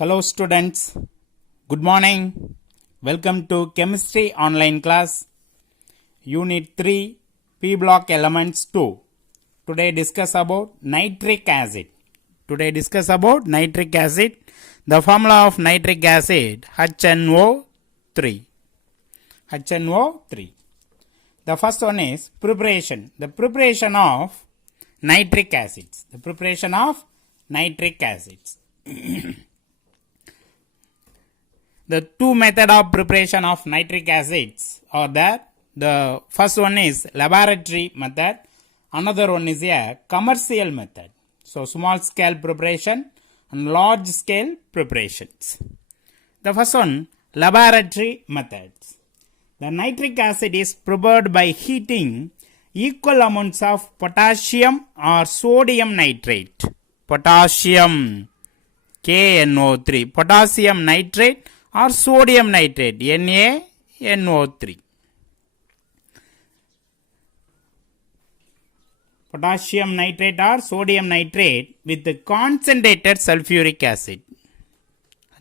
Hello students, good morning. Welcome to Chemistry online class, Unit 3, P block elements 2. Today discuss about nitric acid. The formula of nitric acid, HNO₃. The first one is preparation. The preparation of nitric acids. The two methods of preparation of nitric acids are there. The first one is laboratory method. Another one is a commercial method. So small scale preparation and large scale preparations. The first one, laboratory methods. The nitric acid is prepared by heating equal amounts of potassium or sodium nitrate. Potassium, KNO₃. Potassium nitrate or sodium nitrate, NaNO₃. Potassium nitrate or sodium nitrate with the concentrated sulfuric acid,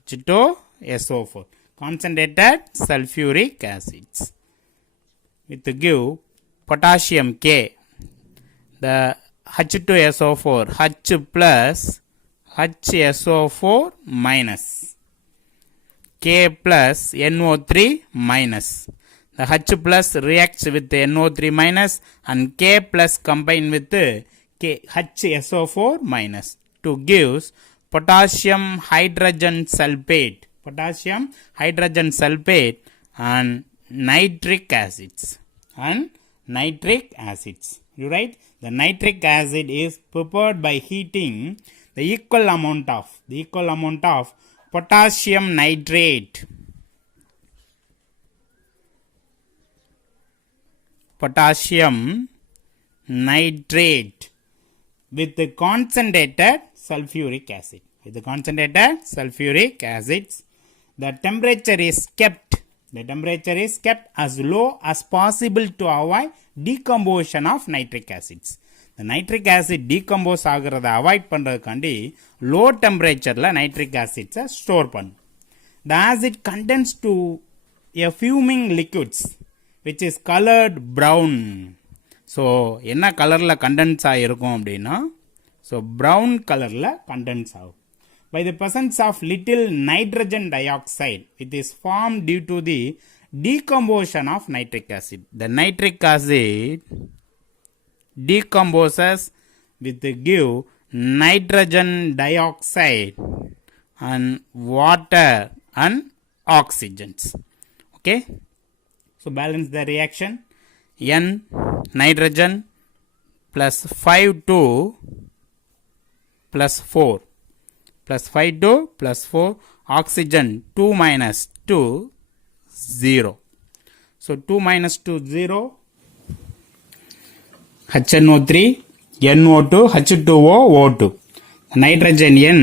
H2SO4. Concentrated sulfuric acids with the give potassium K, the H2SO4, H plus HSO4 minus, K plus NO3 minus. The H plus reacts with the NO3 minus and K plus combine with the HSO4 minus to gives potassium hydrogen sulfate. And nitric acids. You write the nitric acid is prepared by heating the equal amount of potassium nitrate. With the concentrated sulfuric acid. The temperature is kept as low as possible to avoid decomposition of nitric acids. The nitric acid decompose ஆகிறத avoid பண்றதுக்காண்டி low temperatureல nitric acids store பண்ணு. The acid condenses to a fuming liquids which is colored brown. So என்ன கலர்ல condense ஆயிருக்கும் அப்படின்னா brown கலர்ல condense ஆகும். By the presence of little nitrogen dioxide, it is formed due to the decomposition of nitric acid. The nitric acid decomposes with the give nitrogen dioxide and water and oxygens. Okay, so balance the reaction. N nitrogen plus 5 2 plus 4 plus 5 2 plus 4, oxygen 2 minus 2 0. So 2 minus 2 0, HNO₃, NO2, H2O, O2. Nitrogen N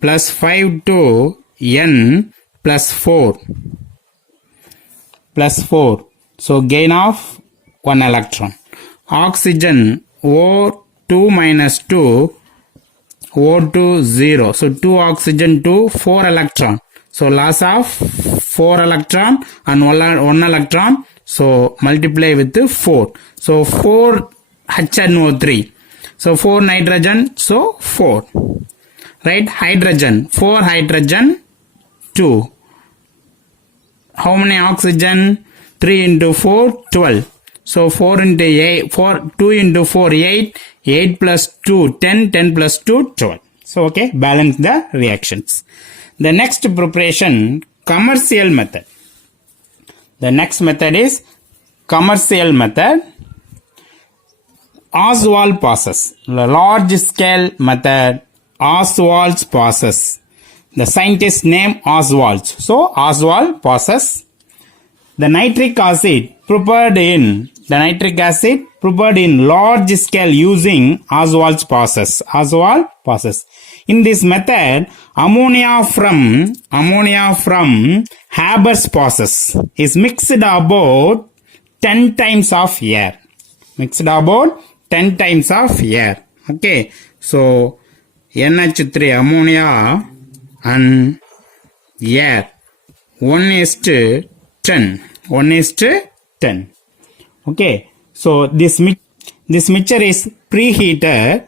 plus 5 2 N plus 4. So gain of 1 electron. Oxygen O2 minus 2, O2 0. So 2 oxygen 2, 4 electron. So loss of 4 electron and 1 electron. So multiply with 4. So 4 HNO₃. So 4 nitrogen. So 4. Right? Hydrogen. 4 hydrogen 2. How many oxygen? 3 into 4, 12. So 4 into 8, 2 into 4, 8. 8 plus 2, 10. 10 plus 2, 12. So okay, balance the reactions. The next preparation, commercial method. The next method is commercial method. Oswald process. The large scale method, Oswald's process. The scientist name Oswald. So Oswald process. The nitric acid prepared in large scale using Oswald's process. In this method, ammonia from Haber's process is mixed about 10 times of air. Okay, so NH3 ammonia and air 1:10. 1:10. Okay, so this mixture is preheated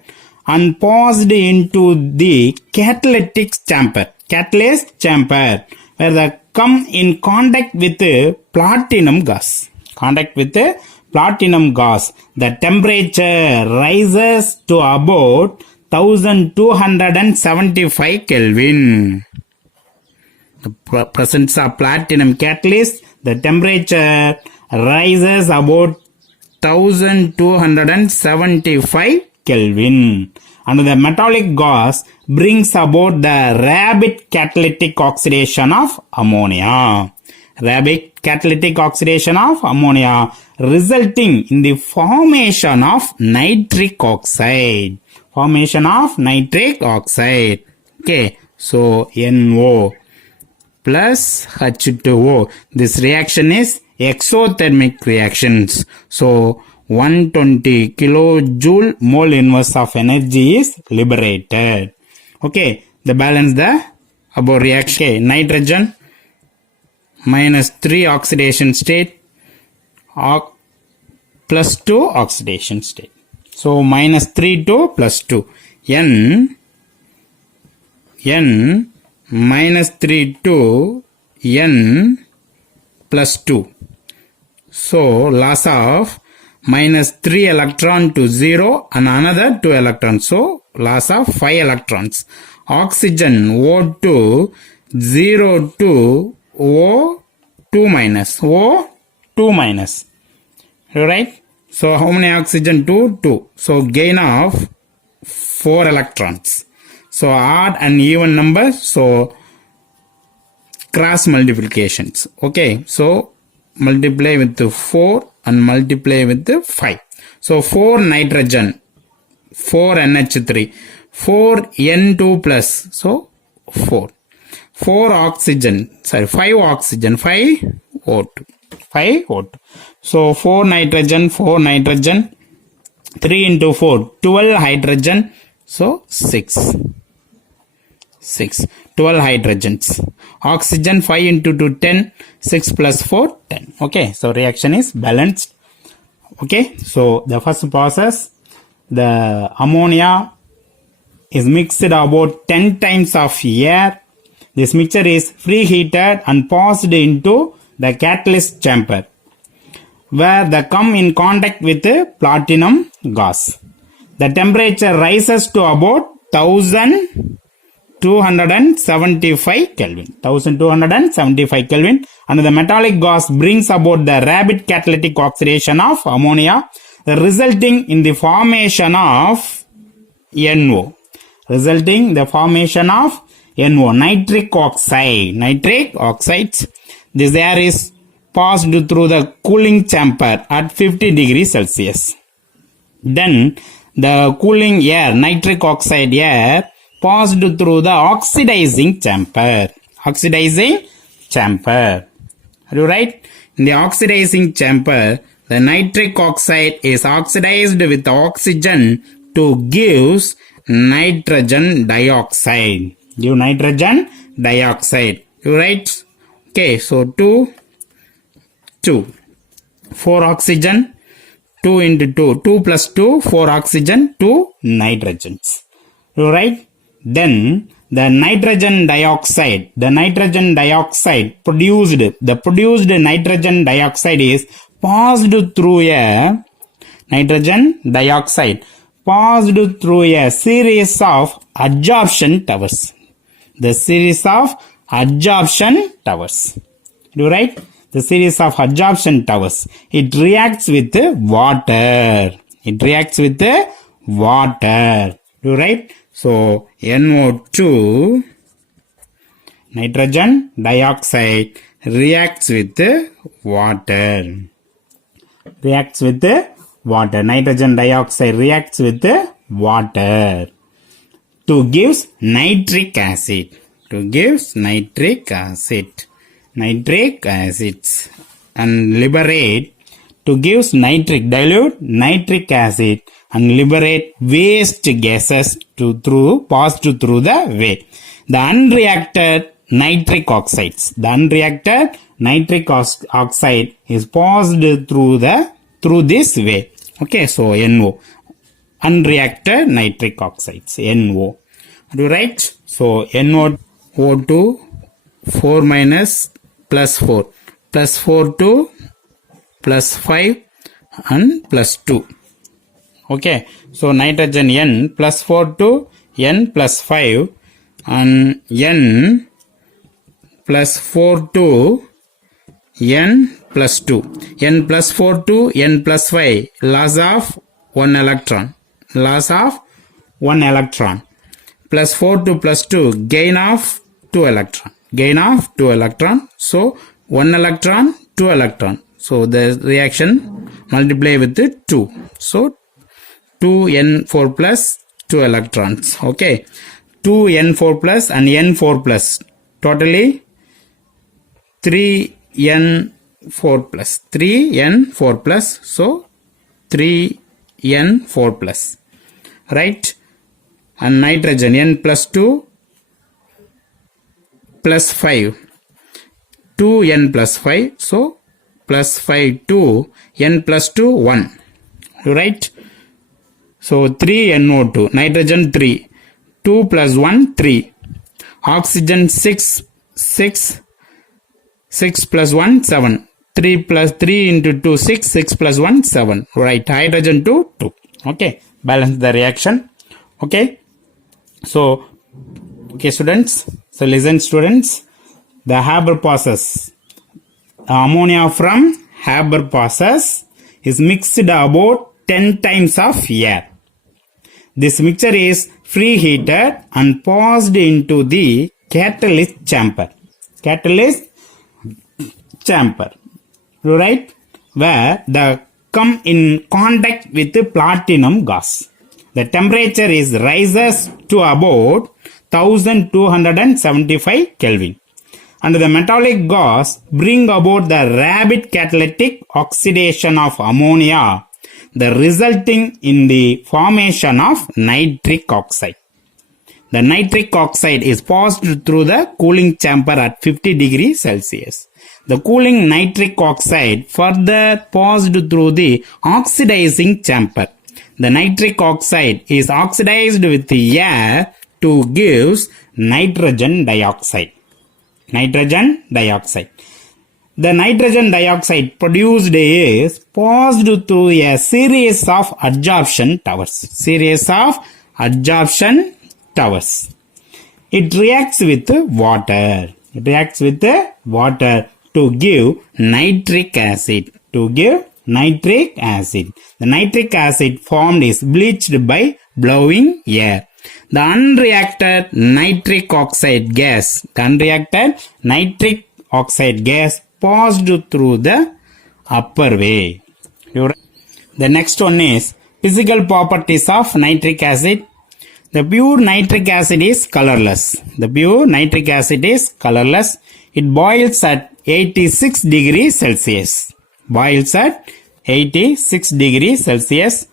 and passed into the catalyst chamber where they come in contact with platinum gas. The temperature rises to about 1275 Kelvin. The presence of platinum catalyst, the temperature rises about 1275 Kelvin. And the metallic gas brings about the rapid catalytic oxidation of ammonia. Resulting in the formation of nitric oxide. Okay, so NO plus H2O. This reaction is exothermic reactions. So 120 kilojoule mole inverse of energy is liberated. Okay, the balance the above reaction. Okay, nitrogen -3 oxidation state, plus 2 oxidation state. So -3 to +2. N -3 to N +2. So loss of -3 electron to 0 and another 2 electrons. So loss of 5 electrons. Oxygen O2 0 to O2 minus. Right? So how many oxygen? 2. So gain of 4 electrons. So odd and even numbers. So cross multiplications. Okay. So multiply with the 4 and multiply with the 5. So 4 nitrogen, 4 NH3, 4 N2 plus. So 4 oxygen, 5 oxygen, 5 O2. So 4 nitrogen, 3 into 4, 12 hydrogen. So 6, 12 hydrogens. Oxygen 5 into 2, 10, 6 plus 4, 10. Okay, so reaction is balanced. Okay, so the first process, the ammonia is mixed about 10 times of air. This mixture is preheated and passed into the catalyst chamber where they come in contact with platinum gas. The temperature rises to about 1275 Kelvin. And the metallic gas brings about the rapid catalytic oxidation of ammonia, resulting in the formation of NO. Nitric oxides. This air is passed through the cooling chamber at 50 degrees Celsius. Then the cooling air, nitric oxide air, passed through the oxidizing chamber. Are you right? In the oxidizing chamber, the nitric oxide is oxidized with oxygen to give nitrogen dioxide. You right? Okay, so 2, 4 oxygen, 2 into 2, 2 plus 2, 4 oxygen, 2 nitrogens. You right? Then the nitrogen dioxide produced nitrogen dioxide is passed through a series of adsorption towers. The series of adsorption towers. Do you write? The series of adsorption towers. It reacts with water. Do you write? So NO2, nitrogen dioxide, reacts with water. Nitrogen dioxide reacts with water to give nitric acid. Nitric acids and liberate to give dilute nitric acid and liberate waste gases passed through the way. the unreacted nitric oxides. The unreacted nitric oxide is passed through this way. Okay, so NO. Unreacted nitric oxides, NO. Do you write? So NO2 4 minus plus 4 plus 4 to plus 5 and plus 2. Okay, so nitrogen N plus 4 to N plus 5 and N plus 4 to N plus 2. N plus 4 to N plus 5, loss of 1 electron. Loss of 1 electron. Plus 4 to plus 2, gain of 2 electron. Gain of 2 electron. So 1 electron, 2 electron. So the reaction multiply with the 2. So 2N4 plus 2 electrons. Okay. 2N4 plus and N4 plus. Totally 3N4 plus. 3N4 plus. So 3N4 plus. Right. And nitrogen N plus 2 plus 5. 2N plus 5. So plus 5 2 N plus 2 1. Right. So 3NO2. Nitrogen 3. 2 plus 1 3. Oxygen 6 plus 1 7. 3 plus 3 into 2 6 plus 1 7. Right. Hydrogen 2 2. Okay. Balance the reaction. Okay. So, okay students. So listen students. The Haber process. Ammonia from Haber process is mixed about 10 times of air. This mixture is preheated and passed into the catalyst chamber. Catalyst chamber. Right? Where the come in contact with the platinum gas. The temperature is rises to about 1275 Kelvin. And the metallic gas bring about the rapid catalytic oxidation of ammonia, the resulting in the formation of nitric oxide. The nitric oxide is passed through the cooling chamber at 50 degrees Celsius. The cooling nitric oxide further passed through the oxidizing chamber. The nitric oxide is oxidized with the air to give nitrogen dioxide. Nitrogen dioxide. The nitrogen dioxide produced is passed through a series of adsorption towers. Series of adsorption towers. It reacts with water. It reacts with water to give nitric acid. To give nitric acid. The nitric acid formed is bleached by blowing air. The unreacted nitric oxide gas. The unreacted nitric oxide gas passed through the upper way. The next one is physical properties of nitric acid. The pure nitric acid is colorless. The pure nitric acid is colorless. It boils at 86 degrees Celsius. Boils at 86 degrees Celsius.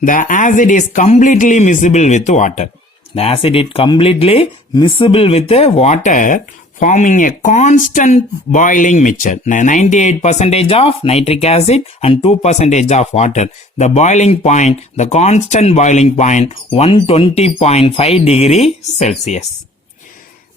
The acid is completely miscible with water. The acid is completely miscible with water, forming a constant boiling mixture. 98% of nitric acid and 2% of water. The boiling point, the constant boiling point, 120.5 degrees Celsius.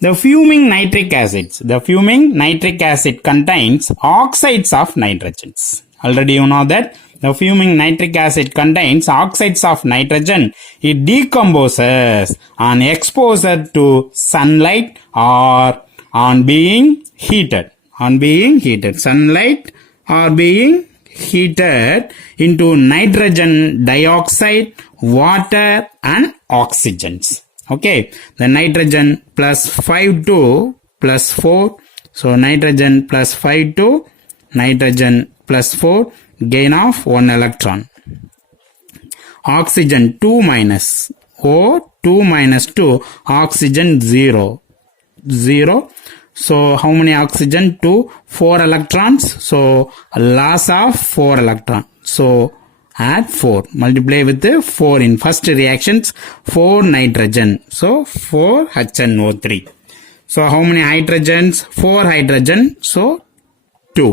The fuming nitric acids. The fuming nitric acid contains oxides of nitrogens. Already you know that. The fuming nitric acid contains oxides of nitrogen. It decomposes on exposure to sunlight or on being heated. On being heated. Sunlight or being heated into nitrogen dioxide, water and oxygens. Okay. The nitrogen plus 5 to plus 4. So nitrogen plus 5 to nitrogen plus 4. Gain of 1 electron. Oxygen 2 minus. O2 minus 2. Oxygen 0. 0. So how many oxygen? 2. 4 electrons. So loss of 4 electrons. So add 4. Multiply with the 4 in first reactions. 4 nitrogen. So 4 HNO3. So how many hydrogens? 4 hydrogen. So 2.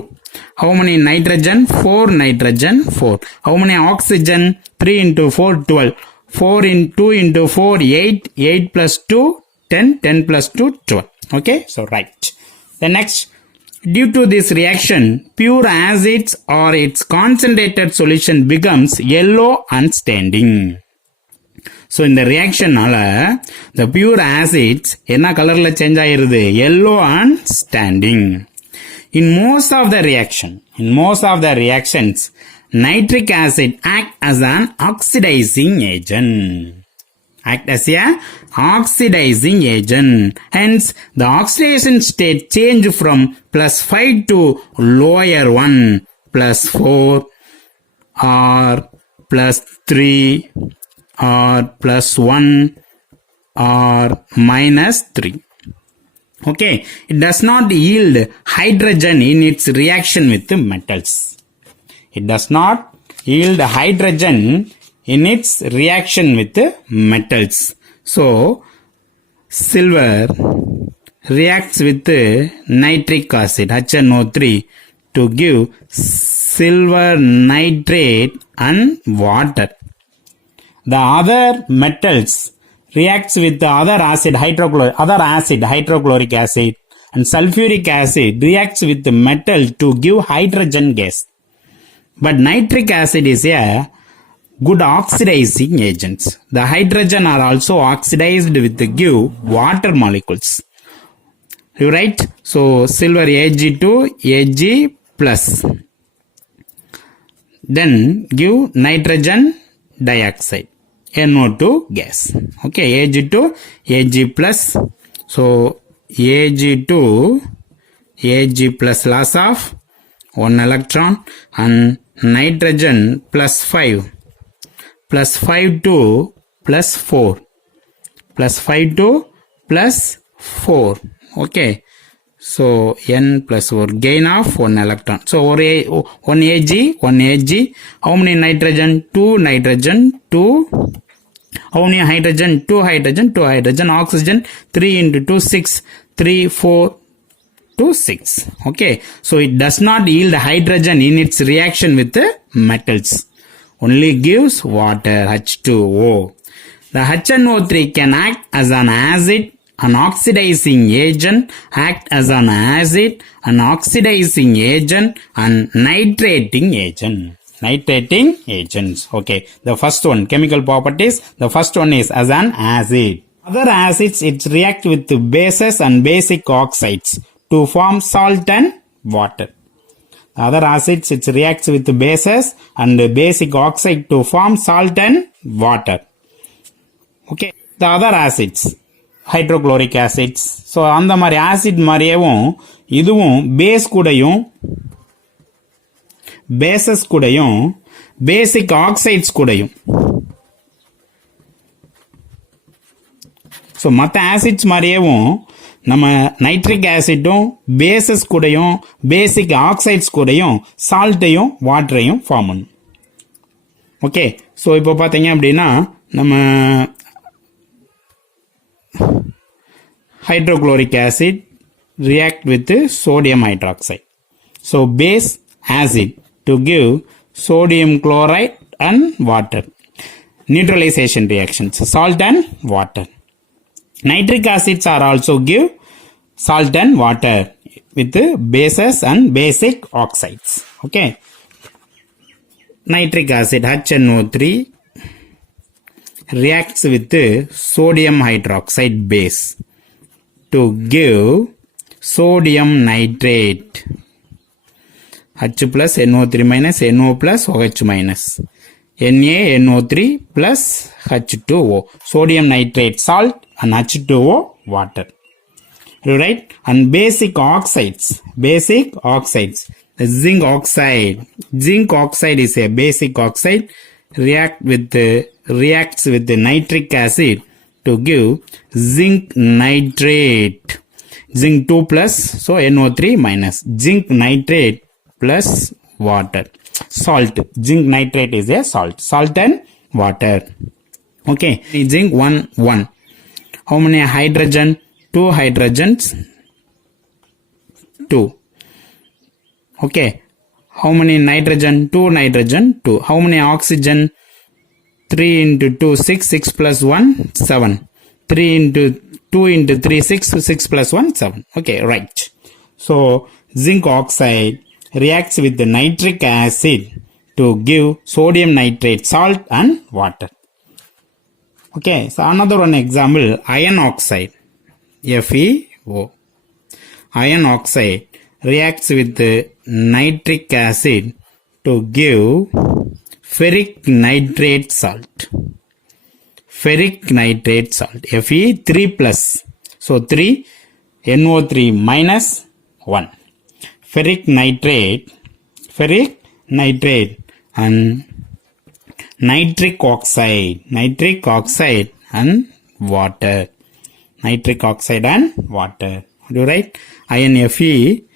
How many nitrogen? 4 nitrogen. 4. How many oxygen? 3 into 4, 12. 4 into 2 into 4, 8. 8 plus 2, 10. 10 plus 2, 12. Okay, so right. The next, due to this reaction, pure acids or its concentrated solution becomes yellow and standing. So in the reaction, the pure acids enna color la change ஆயிருது? Yellow and standing. In most of the reactions, nitric acid act as an oxidizing agent. Hence, the oxidation state change from +5 to lower 1, +4 or +3 or +1 or -3. Okay, it does not yield hydrogen in its reaction with metals. It does not yield hydrogen in its reaction with metals. So, silver reacts with nitric acid HNO₃ to give silver nitrate and water. The other metals reacts with the other acid hydrochloric acid and sulfuric acid reacts with the metal to give hydrogen gas. But nitric acid is a good oxidizing agent. The hydrogen are also oxidized with the give water molecules. You write? So silver Ag2 Ag plus. Then give nitrogen dioxide. NO2 gas. Okay, Ag2, Ag plus. So, Ag2, Ag plus loss of 1 electron and nitrogen plus 5. Plus 5 to plus 4. Plus 5 to plus 4. Okay. So, N plus 4. Gain of 1 electron. So, 1 Ag, 1 Ag. How many nitrogen? 2 nitrogen, 2. How many hydrogen? 2 hydrogen, 2 hydrogen. Oxygen, 3 into 2, 6. 3, 4 to 6. Okay. So, it does not yield hydrogen in its reaction with the metals. Only gives water, H2O. The HNO₃ can act as an acid, an oxidizing agent, act as an acid, an oxidizing agent, and nitrating agent. Nitrating agents. Okay. The first one, chemical properties. The first one is as an acid. Other acids, it react with bases and basic oxides to form salt and water. Other acids, it reacts with bases and basic oxide to form salt and water. Okay. The other acids, hydrochloric acids. So, அந்த மாதிரி acid மாதிரியேவும் இதுவும் base கூடயும் bases கூடயும் basic oxides கூடயும். So, மற்ற acids மாதிரியேவும் நம்ம nitric ஆசிட்டும் bases கூடயும் பேசிக் oxides கூடயும் சால்ட்டையும் வாட்டரையும் ஃபார்ம் பண்ணும். ஓகே, ஸோ இப்போ பார்த்தீங்க அப்படின்னா நம்ம hydrochloric acid react with sodium hydroxide. So base acid to give sodium chloride and water. Neutralization reactions, salt and water. Nitric acids are also give salt and water with bases and basic oxides. Okay. Nitric acid HNO₃ reacts with sodium hydroxide base to give sodium nitrate. H plus NO3 minus NO plus OH minus. NaNO3 plus H2O. Sodium nitrate salt and H2O water. Right? And basic oxides. Basic oxides. The zinc oxide. Zinc oxide is a basic oxide. Reacts with the nitric acid to give zinc nitrate. Zinc 2 plus, so NO3 minus. Zinc nitrate plus water. Salt. Zinc nitrate is a salt. Salt and water. Okay. Zinc 1, 1. How many hydrogen? 2 hydrogens, 2. Okay. How many nitrogen? 2 nitrogen, 2. How many oxygen? 3 into 2, 6, 6 plus 1, 7. 3 into 2 into 3, 6, 6 plus 1, 7. Okay, right. So, zinc oxide reacts with the nitric acid to give sodium nitrate salt and water. Okay, so another one example, iron oxide, FeO. Iron oxide reacts with the nitric acid to give ferric nitrate salt. Ferric nitrate salt, Fe3 plus. So 3, NO3 minus 1. Ferric nitrate and nitric oxide and water. Nitric oxide and water. Do you write? Iron Fe2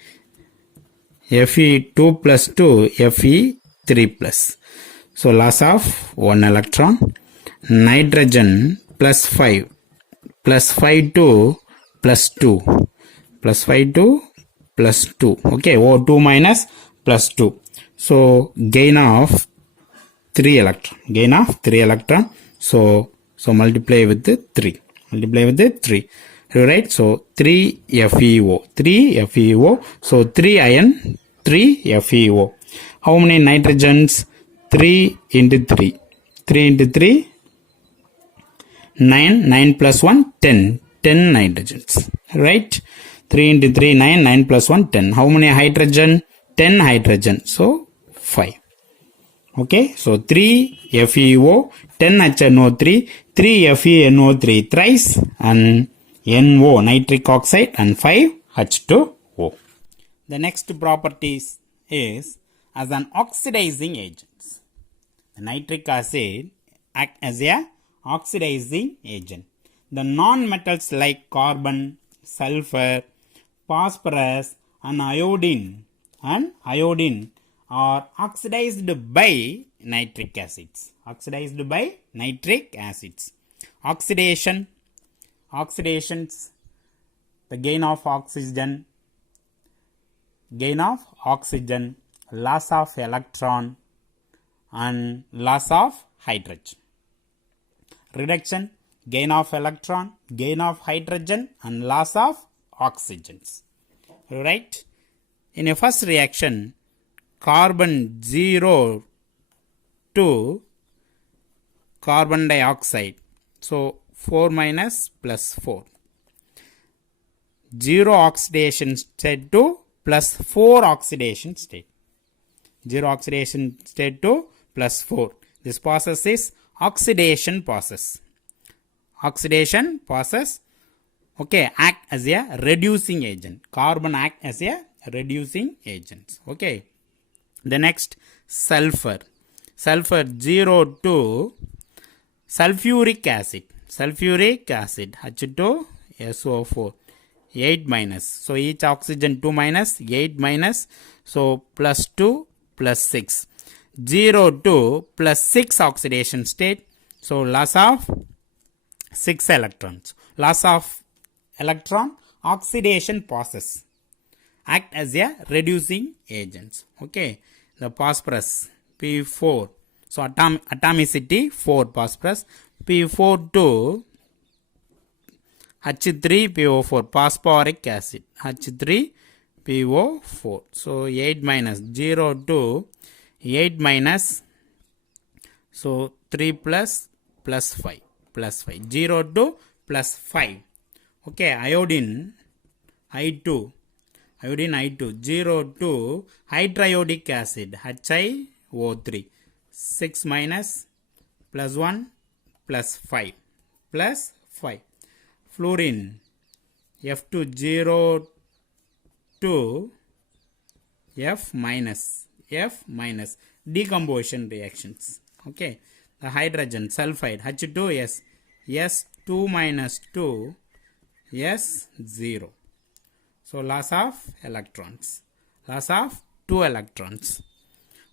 plus 2, Fe3 plus. So loss of 1 electron. Nitrogen plus 5 to plus 2 plus 5 to plus 2. Okay, O2 minus plus 2. So gain of 3 electron. So multiply with the 3. Right? So 3 FeO. So 3 iron, 3 FeO. How many nitrogens? 3 into 3. 3 into 3, 9. 9 plus 1, 10. 10 nitrogens. Right? 3 into 3, 9. 9 plus 1, 10. How many hydrogen? 10 hydrogen. So 5. Okay, so 3 FeO, 10 HNO3, 3 FeNO3 thrice, and NO, nitric oxide, and 5 H2O. The next properties is as an oxidizing agent. The nitric acid act as a oxidizing agent. The non-metals like carbon, sulfur, phosphorus, and iodine are oxidized by nitric acids. Oxidations, the gain of oxygen, loss of electron, and loss of hydrogen. Reduction, gain of electron, gain of hydrogen, and loss of oxygens. Right? In a first reaction, carbon 0 to carbon dioxide. So 4 minus plus 4. 0 oxidation state to plus 4 oxidation state. 0 oxidation state to plus 4. This process is oxidation process. Okay, act as a reducing agent. Carbon act as a reducing agent. Okay. The next, sulfur 0 to sulfuric acid, H2SO4, 8 minus. So each oxygen 2 minus, 8 minus. So plus 2 plus 6. 0 to plus 6 oxidation state. So loss of 6 electrons. Loss of electron oxidation process. Act as a reducing agents. Okay. The phosphorus P4. So atomicity 4 phosphorus. P4 to H3PO4 phosphoric acid. H3PO4. So 8 minus 0 to 8 minus. So 3 plus 5. 0 to plus 5. Okay. Iodine I2. 0 to hydriodic acid HiO3. 6 minus plus 1 plus 5. Fluorine F2 0 to F minus. Decomposition reactions. Okay. The hydrogen sulfide H2S. S2 minus 2 S0. So loss of electrons. Loss of 2 electrons.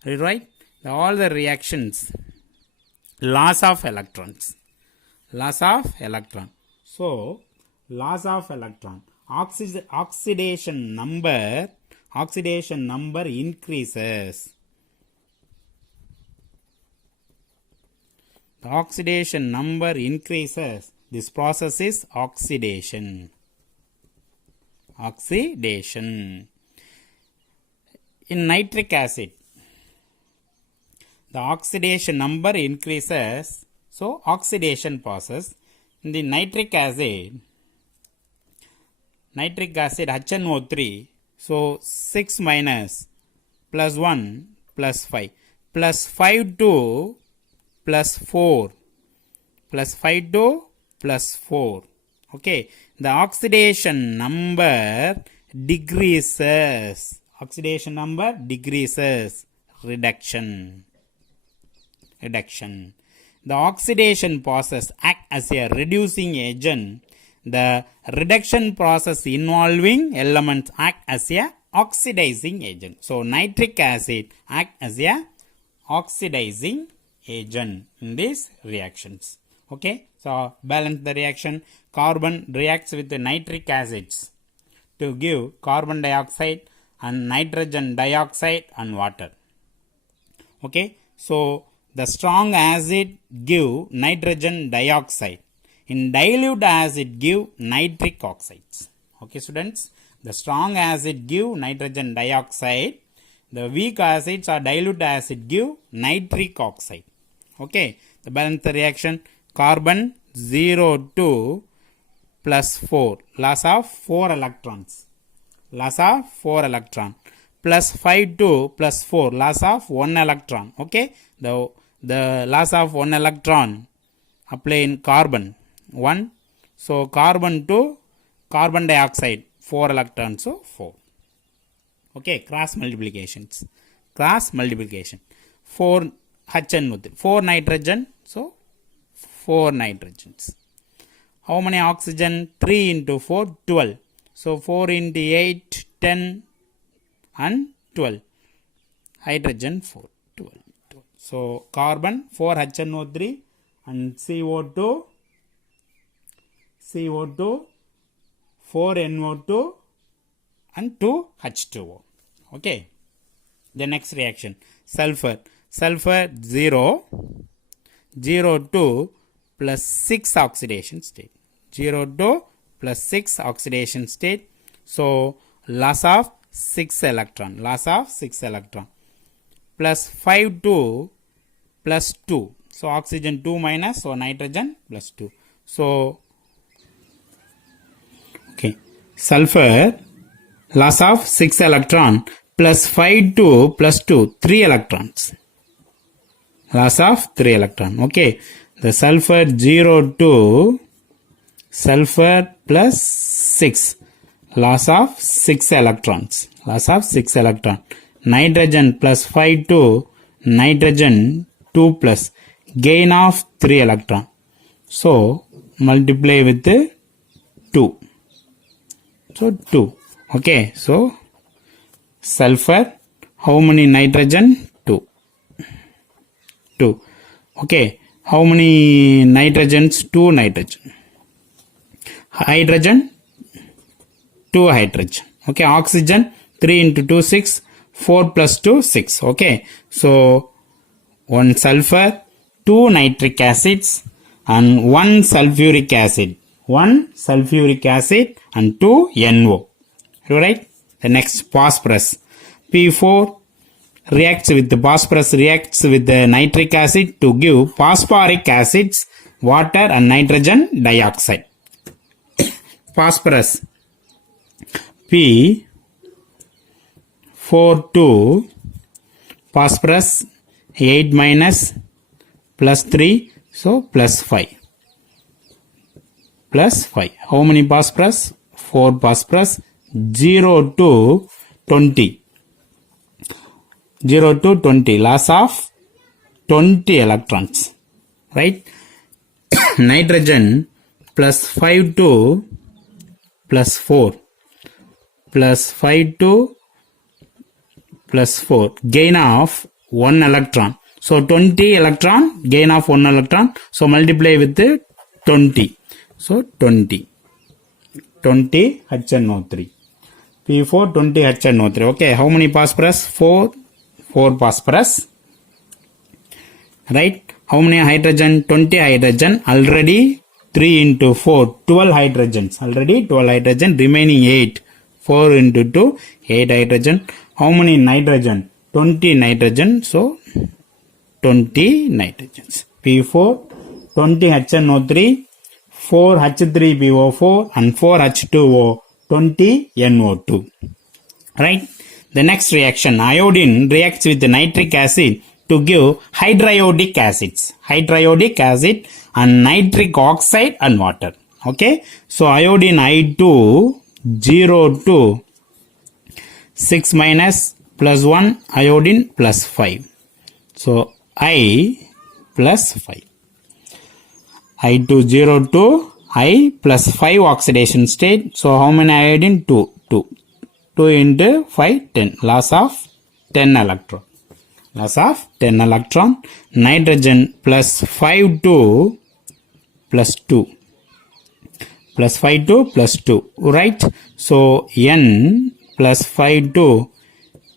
Rewrite all the reactions. Loss of electron. So loss of electron. Oxidation number increases. The oxidation number increases. This process is oxidation. Oxidation. In nitric acid, the oxidation number increases. So, oxidation process. In the nitric acid HNO₃. So, 6 minus plus 1 plus 5 plus 5 to plus 4 plus 5 to plus 4. Okay, the oxidation number decreases. Oxidation number decreases. Reduction. The oxidation process acts as a reducing agent. The reduction process involving elements act as a oxidizing agent. So, nitric acid act as a oxidizing agent in these reactions. Okay, so balance the reaction. Carbon reacts with the nitric acids to give carbon dioxide and nitrogen dioxide and water. Okay, so the strong acid give nitrogen dioxide. In dilute acid give nitric oxides. Okay, students, the strong acid give nitrogen dioxide. The weak acids or dilute acid give nitric oxide. Okay, the balance the reaction. Carbon 0 2 plus 4, loss of 4 electrons. Plus 5 2 plus 4, loss of 1 electron. Okay, the loss of 1 electron apply in carbon 1. So, carbon to carbon dioxide 4 electrons, so 4. Okay, cross multiplication. 4 HNO₃, 4 nitrogen, so 4 nitrogens. How many oxygen? 3 into 4, 12. So, 4 into 8, 10 and 12. Hydrogen 4, 12. So, carbon 4 HNO₃ and CO2 4 NO2 and 2 H2O. Okay. The next reaction. Sulfur 0 2 plus 6 oxidation state. 0 2 plus 6 oxidation state. So, loss of 6 electron. Plus 5 2 plus 2. So, oxygen 2 minus, so nitrogen plus 2. So, okay, sulfur loss of 6 electron plus 5 2 plus 2, 3 electrons. Loss of 3 electron. Okay, the sulfur 0 2, sulfur plus 6, loss of 6 electrons. Nitrogen plus 5 2, nitrogen 2 plus, gain of 3 electron. So, multiply with 2. So, 2. Okay, so, sulfur, how many nitrogen? 2. Okay, how many nitrogens? 2 nitrogen. Hydrogen, 2 hydrogen. Okay, oxygen, 3 into 2, 6. 4 plus 2, 6. Okay, so 1 sulfur, 2 nitric acids and 1 sulfuric acid. 1 sulfuric acid and 2 NO. Right? The next, phosphorus. P4 reacts with the phosphorus reacts with the nitric acid to give phosphoric acids, water and nitrogen dioxide. Phosphorus P4 2 phosphorus 8 minus plus 3, so plus 5. How many phosphorus? 4 phosphorus. 0 to 20. 0 to 20, loss of 20 electrons. Right? Nitrogen plus 5 to plus 4. Plus 5 to plus 4. Gain of 1 electron. So, 20 electron, gain of 1 electron. So, multiply with the 20. So, 20. 20 HNO3. P4 20 HNO3. Okay, how many phosphorus? 4 phosphorus. Right? How many hydrogen? 20 hydrogen. Already 3 into 4, 12 hydrogens. Already 12 hydrogen. Remaining 8. 4 into 2, 8 hydrogen. How many nitrogen? 20 nitrogen. So 20 nitrogens. P4 20 HNO3, 4 H3PO4 and 4 H2O, 20 NO2. Right? The next reaction, iodine reacts with the nitric acid to give hydriodic acids. Hydriodic acid and nitric oxide and water. Okay? So iodine I2 0 to 6 minus plus 1, iodine plus 5. So I plus 5. I2 0 to I plus 5 oxidation state. So how many iodine? 2. 2 into 5, 10. Loss of 10 electron. Loss of 10 electron. Nitrogen plus 5 to plus 2. Plus 5 to plus 2. Right? So N plus 5 to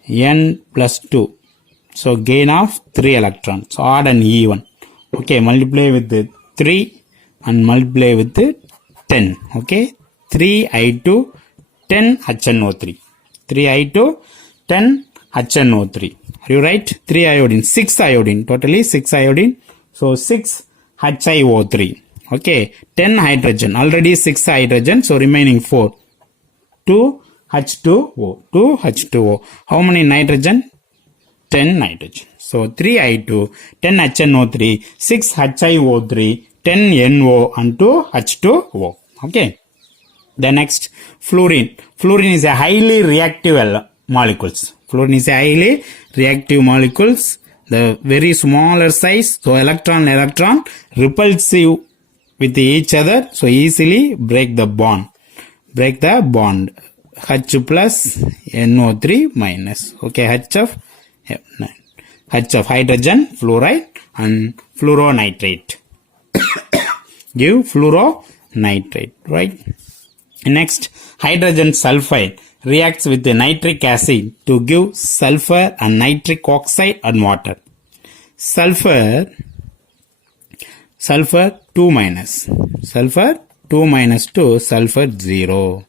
N plus 2. So gain of 3 electrons. So odd and even. Okay, multiply with the 3 and multiply with the 10. Okay, 3I2 10 HNO3. 3I2 10 HNO3. Are you right? 3 iodine, 6 iodine. Totally 6 iodine. So 6 HiO3. Okay, 10 hydrogen. Already 6 hydrogen. So remaining 4. 2 H2O. 2 H2O. How many nitrogen? 10 nitrogen. So 3I2, 10 HNO3, 6 HiO3, 10 NO and 2 H2O. Okay. The next, fluorine. Fluorine is a highly reactive molecules. Fluorine is a highly reactive molecules. The very smaller size. So electron repulsive with each other. So easily break the bond. Break the bond. H plus NO3 minus. Okay, H of hydrogen fluoride and fluoronitrate. Give fluoronitrate, right? Next, hydrogen sulfide reacts with the nitric acid to give sulfur and nitric oxide and water. Sulfur 2 minus. Sulfur 2 minus 2, sulfur 0.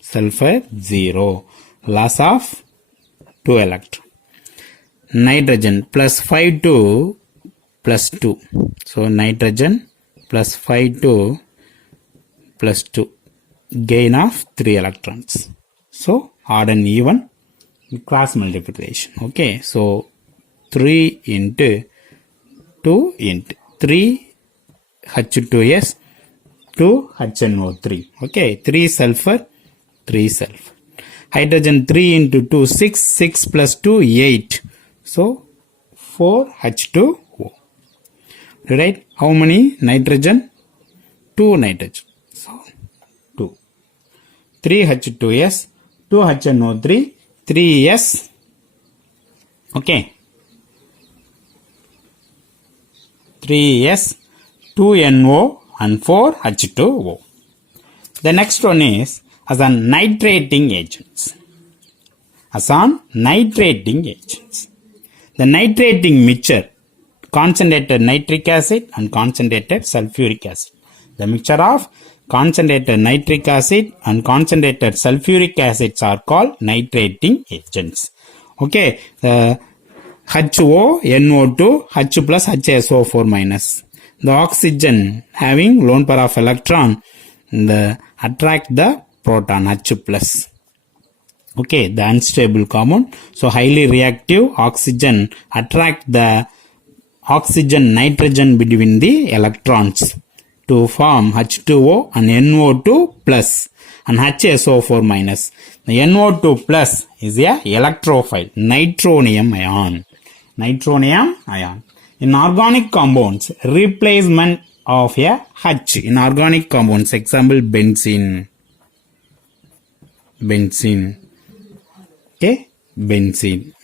Sulfur 0. Loss of 2 electrons. Nitrogen plus 5 to plus 2. So nitrogen plus 5 to plus 2. Gain of 3 electrons. So odd and even cross multiplication. Okay. So 3 into 2 into 3 H2S 2 HNO3. Okay. 3 sulfur 3 sulfur. Hydrogen 3 into 2 6. 6 plus 2 8. So 4 H2O. Right? How many nitrogen? 2 nitrogen. So 2. 3 H2S, 2 HNO3, 3S. Okay. 3S, 2NO and 4 H2O. The next one is as on nitrating agents. As on nitrating agents. The nitrating mixture, concentrated nitric acid and concentrated sulfuric acid. The mixture of concentrated nitric acid and concentrated sulfuric acids are called nitrating agents. Okay, the HO, NO2, H plus HSO4 minus. The oxygen having lone pair of electron attract the proton H plus. Okay, the unstable compound. So highly reactive oxygen attract the oxygen nitrogen between the electrons to form H2O and NO2 plus and HSO4 minus. The NO2 plus is a electrophile, nitronium ion. Nitronium ion. In organic compounds, replacement of a H. In organic compounds, example benzene. Okay, benzene.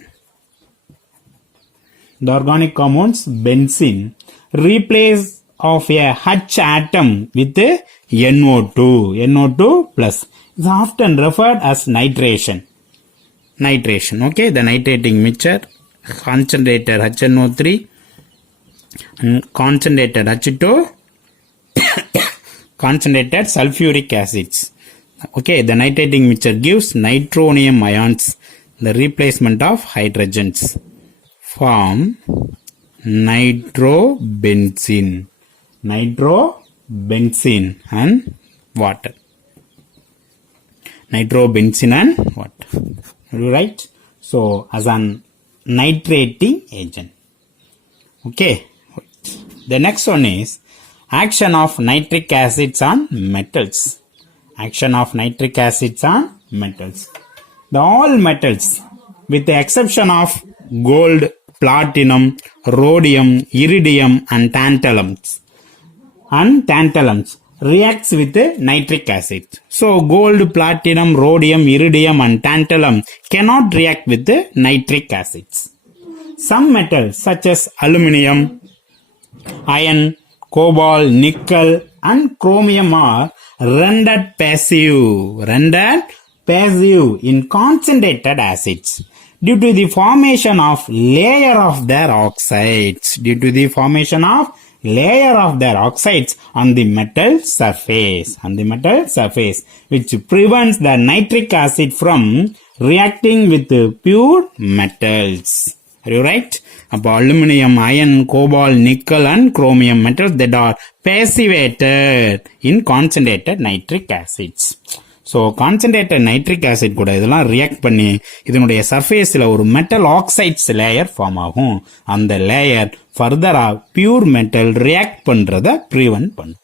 The organic compounds benzene replace of a H atom with NO2, NO2 plus. It's often referred as nitration. Nitration, okay, the nitrating mixture, concentrated HNO₃ and concentrated H2, concentrated sulfuric acids. Okay, the nitrating mixture gives nitronium ions, the replacement of hydrogens, form nitrobenzene and water. Nitrobenzene and water. Right? So, as an nitrating agent. Okay. The next one is action of nitric acids on metals. Action of nitric acids on metals. The all metals, with the exception of gold, platinum, rhodium, iridium and tantalums, reacts with nitric acid. So gold, platinum, rhodium, iridium and tantalum cannot react with nitric acids. Some metals such as aluminium, iron, cobalt, nickel and chromium are rendered passive in concentrated acids due to the formation of layer of their oxides. On the metal surface, which prevents the nitric acid from reacting with pure metals. Are you right? About aluminum, iron, cobalt, nickel and chromium metals that are passivated in concentrated nitric acids. So concentrated nitric acid கூட இதெல்லாம் react பண்ணி இதனுடைய surfaceல ஒரு metal oxides layer form ஆகும். அந்த layer further pure metal react பண்றத prevent பண்ணும்.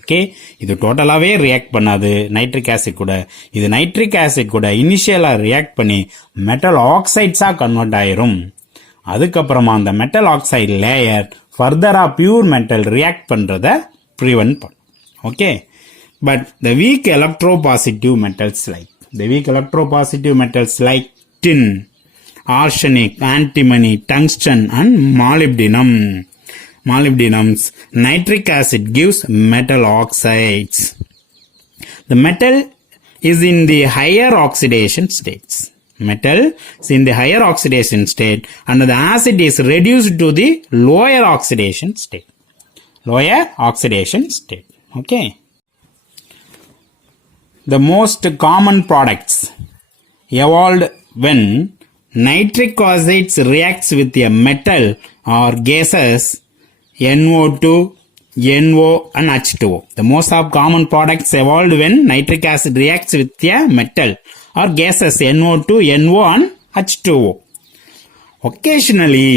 Okay, இது டோட்டலாவே ரியாக்ட் பண்ணாது நைட்ரிக் ஆசிட் கூட. இது நைட்ரிக் ஆசிட் கூட இனிஷியலா ரியாக்ட் பண்ணி மெட்டல் ஆக்சைட்ஸா கன்வெர்ட் ஆயிரும். அதுக்கப்புறமா அந்த மெட்டல் ஆக்சைடு லேயர் ஃபர்தரா பியூர் மெட்டல் ரியாக்ட் பண்றத ப்ரிவென்ட் பண்ணும். Okay, but the weak electropositive metals like tin, arsenic, antimony, tungsten and molybdenums, nitric acid gives metal oxides. The metal is in the higher oxidation states. And the acid is reduced to the lower oxidation state. Okay. The most common products evolved when nitric acids reacts with a metal or gases NO2, NO and H2O. The most of common products evolved when nitric acid reacts with a metal or gases NO2, NO and H2O. Occasionally,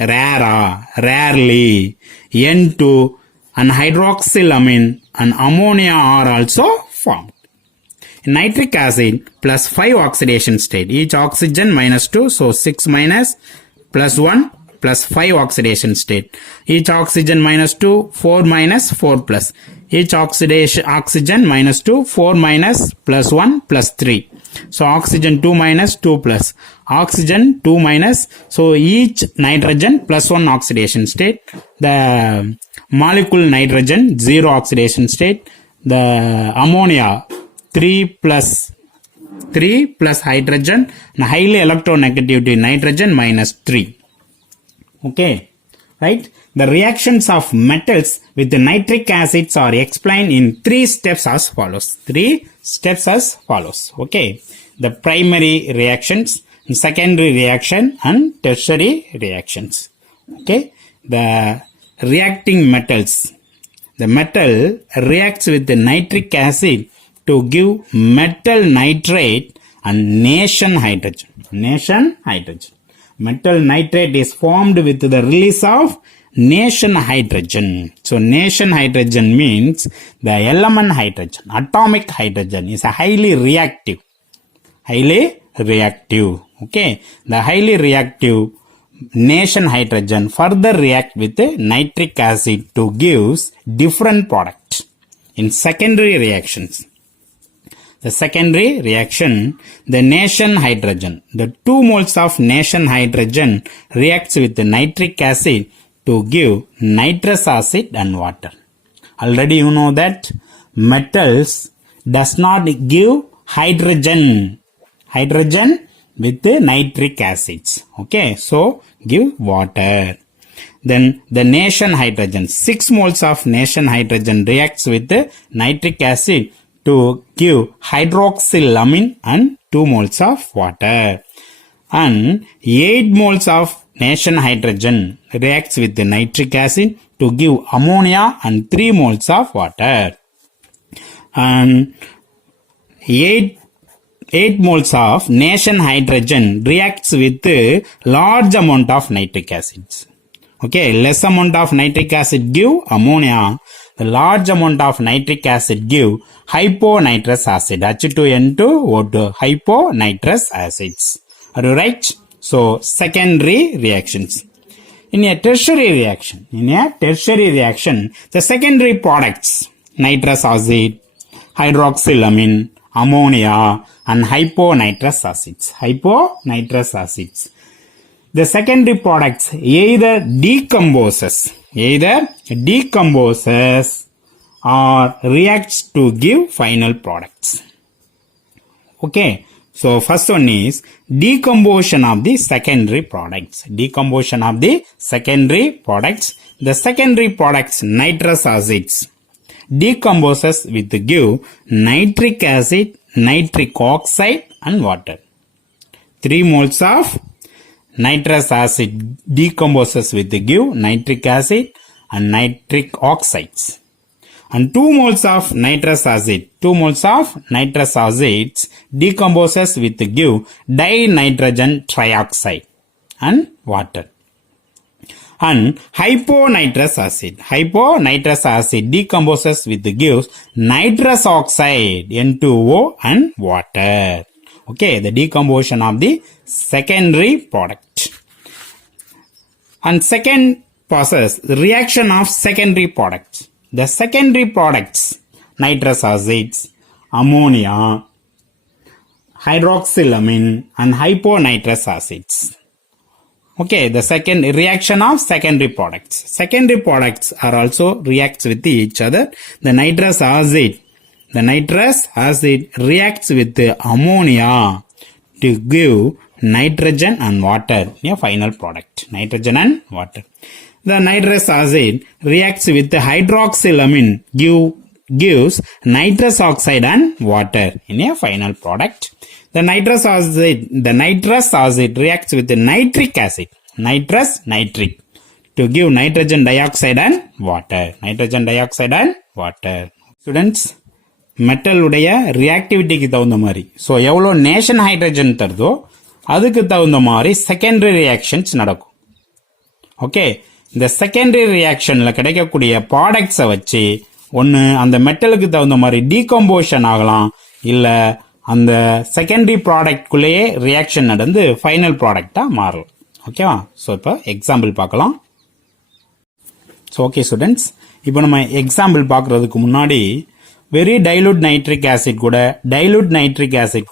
rarely, N2 and hydroxylamine and ammonia are also formed. Nitric acid plus 5 oxidation state. Each oxygen minus 2, so 6 minus plus 1 plus 5 oxidation state. Each oxygen minus 2, 4 minus 4 plus. Each oxygen minus 2, 4 minus plus 1 plus 3. So oxygen 2 minus 2 plus. Oxygen 2 minus. So each nitrogen plus 1 oxidation state. The molecule nitrogen 0 oxidation state. The ammonia 3 plus hydrogen and highly electronegativity nitrogen minus 3. Okay, right? The reactions of metals with the nitric acids are explained in 3 steps as follows. Okay, the primary reactions, secondary reaction and tertiary reactions. Okay, the reacting metals. The metal reacts with the nitric acid to give metal nitrate and nation hydrogen. Metal nitrate is formed with the release of nation hydrogen. So nation hydrogen means the element hydrogen, atomic hydrogen is a highly reactive. Okay, the highly reactive nation hydrogen further react with the nitric acid to gives different product. In secondary reactions, the secondary reaction, the nation hydrogen, the 2 moles of nation hydrogen reacts with the nitric acid to give nitrous acid and water. Already you know that metals does not give hydrogen with nitric acids. Okay, so give water. Then the nation hydrogen, 6 moles of nation hydrogen reacts with nitric acid to give hydroxylamine and 2 moles of water. And 8 moles of nation hydrogen reacts with the nitric acid to give ammonia and 3 moles of water. And 8 moles of nation hydrogen reacts with large amount of nitric acids. Okay, less amount of nitric acid give ammonia. The large amount of nitric acid give hyponitrous acid, H2N2O2, hyponitrous acids. Are you right? So, secondary reactions. In a tertiary reaction, the secondary products, nitrous acid, hydroxylamine, ammonia, and hyponitrous acids. The secondary products either decomposes or reacts to give final products. Okay, so first one is decomposition of the secondary products. The secondary products, nitrous acids, decomposes with give nitric acid, nitric oxide and water. 3 moles of nitrous acid decomposes with give nitric acid and nitric oxides. And 2 moles of nitrous acids decomposes with give dinitrogen trioxide and water. And hyponitrous acid decomposes with gives nitrous oxide, N2O and water. Okay, the decomposition of the secondary product. And second process, reaction of secondary products. The secondary products, nitrous acids, ammonia, hydroxylamine and hyponitrous acids. Okay, the second reaction of secondary products. Secondary products are also reacts with each other. The nitrous acid reacts with the ammonia to give nitrogen and water, a final product, nitrogen and water. The nitrous acid reacts with the hydroxylamine, gives nitrous oxide and water in a final product. The nitrous acid reacts with the nitric acid, nitric, to give nitrogen dioxide and water. Students, metal உடைய ரியாக்டிவிட்டிக்கு தகுந்த மாதிரி, so எவ்வளோ நேஷன் hydrogen தருதோ அதுக்கு தகுந்த மாதிரி secondary reactions நடக்கும். Okay, இந்த செகண்டரி ரியாக்ஷன்ல கிடைக்கக்கூடிய ப்ராடக்ட்ஸை வச்சு ஒன்று அந்த மெட்டலுக்கு தகுந்த மாதிரி டீகம்போஷன் ஆகலாம், இல்லை அந்த செகண்டரி ப்ராடக்ட்குள்ளேயே ரியாக்ஷன் நடந்து ஃபைனல் ப்ராடக்டா மாறலாம். ஓகேவா? ஸோ இப்போ எக்ஸாம்பிள் பார்க்கலாம். ஸோ ஓகே ஸ்டூடெண்ட்ஸ், இப்போ நம்ம எக்ஸாம்பிள் பார்க்கறதுக்கு முன்னாடி வெரி டைலூட் நைட்ரிக் ஆசிட்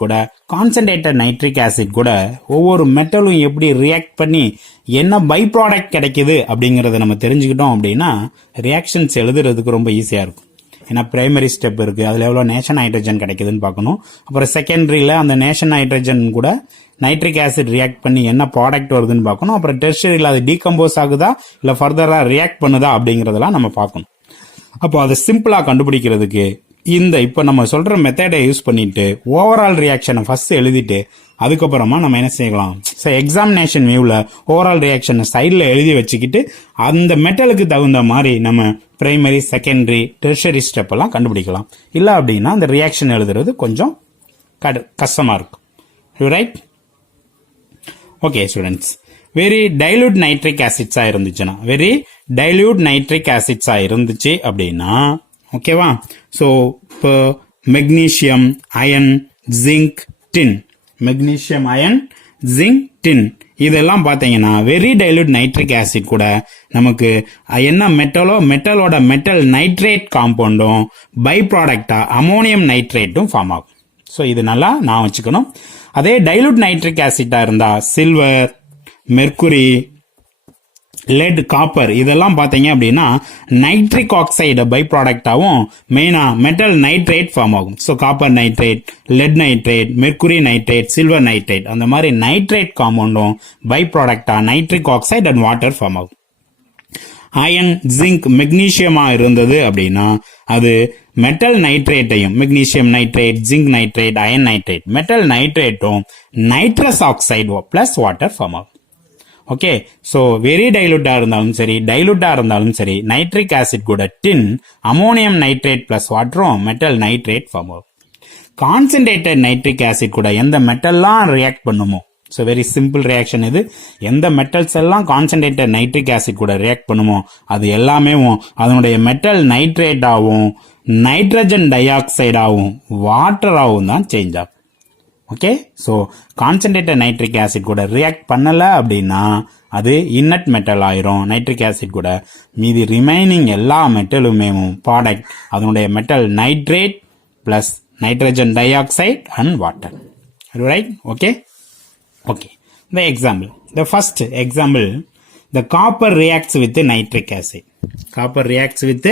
கூட கான்சன்ட்ரேட்டட் நைட்ரிக் ஆசிட் கூட ஒவ்வொரு மெட்டலும் எப்படி ரியாக்ட் பண்ணி என்ன பை ப்ராடக்ட் கிடைக்குது அப்படிங்கறத நம்ம தெரிஞ்சுக்கிட்டோம் அப்படின்னா ரியாக்ஷன்ஸ் எழுதுறதுக்கு ரொம்ப ஈஸியா இருக்கும். ஏன்னா பிரைமரி ஸ்டெப் இருக்கு, அதுல எவ்வளவு நேஷன் ஹைட்ரஜன் கிடைக்குதுன்னு பார்க்கணும். அப்புறம் செகண்டரியில அந்த நேஷன் ஹைட்ரஜன் கூட நைட்ரிக் ஆசிட் ரியாக்ட் பண்ணி என்ன ப்ராடக்ட் வருதுன்னு பார்க்கணும். அப்புறம் டெர்ஷரியில அது டீகம்போஸ் ஆகுதா இல்ல ஃபர்தரா ரியாக்ட் பண்ணுதா அப்படிங்கறதெல்லாம் நம்ம பார்க்கணும். அப்போ அதை சிம்பிளா கண்டுபிடிக்கிறதுக்கு இப்ப நம்ம சொல்ற மெத்தடை யூஸ் பண்ணிட்டு ஓவரால் ரியாக்ஷனை ஃபர்ஸ்ட் எழுதிட்டு அதுக்கப்புறமா நம்ம என்ன செய்யலாம், எக்ஸாமினேஷன் வியூல ஓவரால் ரியாக்ஷனை சைட்ல எழுதி வச்சுக்கிட்டு அந்த மெட்டலுக்கு தகுந்த மாதிரி நம்ம பிரைமரி, செகண்டரி, டெர்ஷரி ஸ்டெப் எல்லாம் கண்டுபிடிக்கலாம். இல்ல அப்படின்னா அந்த ரியாக்ஷன் எழுதுறது கொஞ்சம் கஷ்டமா இருக்கும். Right? Okay students, very dilute nitric ஆசிட்ஸா இருந்துச்சு அப்படின்னா ஓகேவா? ஸோ இப்போ மெக்னீசியம், அயன், ஜிங்க், டின் இதெல்லாம் பார்த்தீங்கன்னா வெரி டைலூட் நைட்ரிக் ஆசிட் கூட நமக்கு என்ன மெட்டலோட மெட்டல் நைட்ரேட் காம்பவுண்டும் பை ப்ராடக்டா அமோனியம் நைட்ரேட்டும் ஃபார்ம் ஆகும். ஸோ இது நல்லா நான் வச்சுக்கணும். அதே டைலூட் நைட்ரிக் ஆசிட்டா இருந்தா சில்வர், மெர்க்குரி, lead, copper இதெல்லாம் பாத்தீங்க அப்படின்னா நைட்ரிக் ஆக்சைடு பை ப்ராடக்டாவும் மெயினா மெட்டல் நைட்ரேட் ஃபார்ம் ஆகும். So copper nitrate, lead nitrate, mercury nitrate, silver nitrate அந்த மாதிரி நைட்ரேட் காம்பவுண்டும் பை ப்ராடக்டா nitric oxide and water form ஆகும். அயன், ஜிங்க், மெக்னீசியமா இருந்தது அப்படின்னா அது மெட்டல் நைட்ரேட்டையும் magnesium nitrate, zinc nitrate, iron nitrate, metal நைட்ரேட்டும் nitrous oxide plus water form ஆகும். ஓகே, ஸோ வெரி டைலூட்டா இருந்தாலும் சரி, டைலூட்டா இருந்தாலும் சரி, நைட்ரிக் ஆசிட் கூட டின், அமோனியம் நைட்ரேட் பிளஸ் வாட்டரும் மெட்டல் நைட்ரேட் ஃபார்ம் ஆகும். கான்சென்ட்ரேட்டட் நைட்ரிக் ஆசிட் கூட எந்த மெட்டல்லாம் ரியாக்ட் பண்ணுமோ, ஸோ வெரி சிம்பிள் ரியாக்ஷன் இது. எந்த மெட்டல்ஸ் எல்லாம் கான்சென்ட்ரேட்டட் நைட்ரிக் ஆசிட் கூட ரியாக்ட் பண்ணுமோ அது எல்லாமே அதனுடைய மெட்டல் நைட்ரேட்டாகவும் நைட்ரஜன் டை ஆக்சைடாகவும் வாட்டராகவும் தான் சேஞ்ச் ஆகும். Okay, so concentrated nitric acid கூட ரியாக்ட் பண்ணல அப்படின்னா அது இன்னட் மெட்டல் ஆயிரும். நைட்ரிக் ஆசிட் கூட மீதி ரிமைனிங் எல்லா மெட்டலுமே ப்ராடக்ட் அதனுடைய metal nitrate plus nitrogen di oxide and water. Right? Okay. Okay, the example. The first example, the copper reacts with nitric acid. Copper reacts with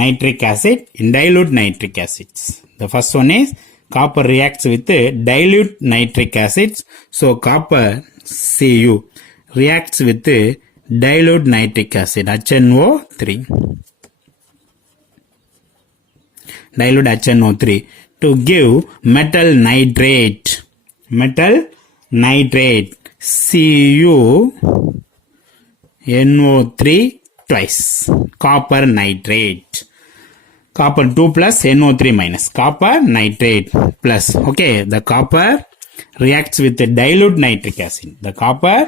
nitric acid in dilute nitric acids. The first one is copper reacts with dilute nitric acids. So copper Cu reacts with dilute nitric acid HNO₃. Dilute HNO₃ to give metal nitrate. Metal nitrate CuNO₃ twice. Copper nitrate. Copper 2 plus NO3 minus. Copper nitrate plus. Okay, the copper reacts with the dilute nitric acid. The copper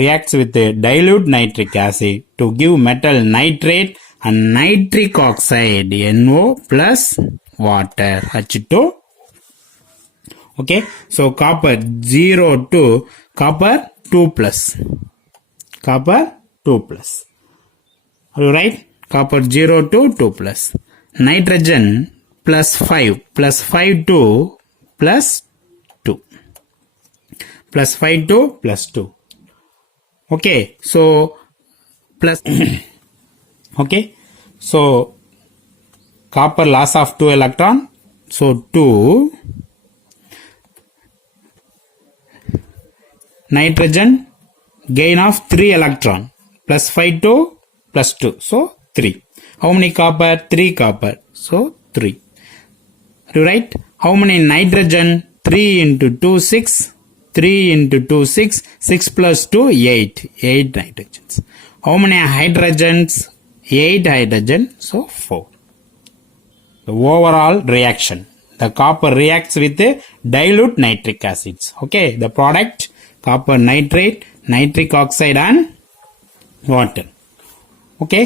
reacts with the dilute nitric acid to give metal nitrate and nitric oxide NO plus water H2. Okay, so copper 0 to copper 2 plus. Copper 2 plus. Are you right? Copper 0 to 2 plus. Nitrogen plus 5 plus 5 to plus 2. Plus 5 to plus 2. Okay, so plus. Okay, so copper loss of 2 electron. So 2. Nitrogen gain of 3 electron plus 5 to plus 2, so 3. How many copper? 3 copper, so 3. Right? How many nitrogen? 3 into 2 6, 3 into 2 6, 6 plus 2 8, 8 nitrogens. How many hydrogens? 8 hydrogen, so 4. The overall reaction, the copper reacts with dilute nitric acids. Okay, the product copper nitrate, nitric oxide and water. Okay,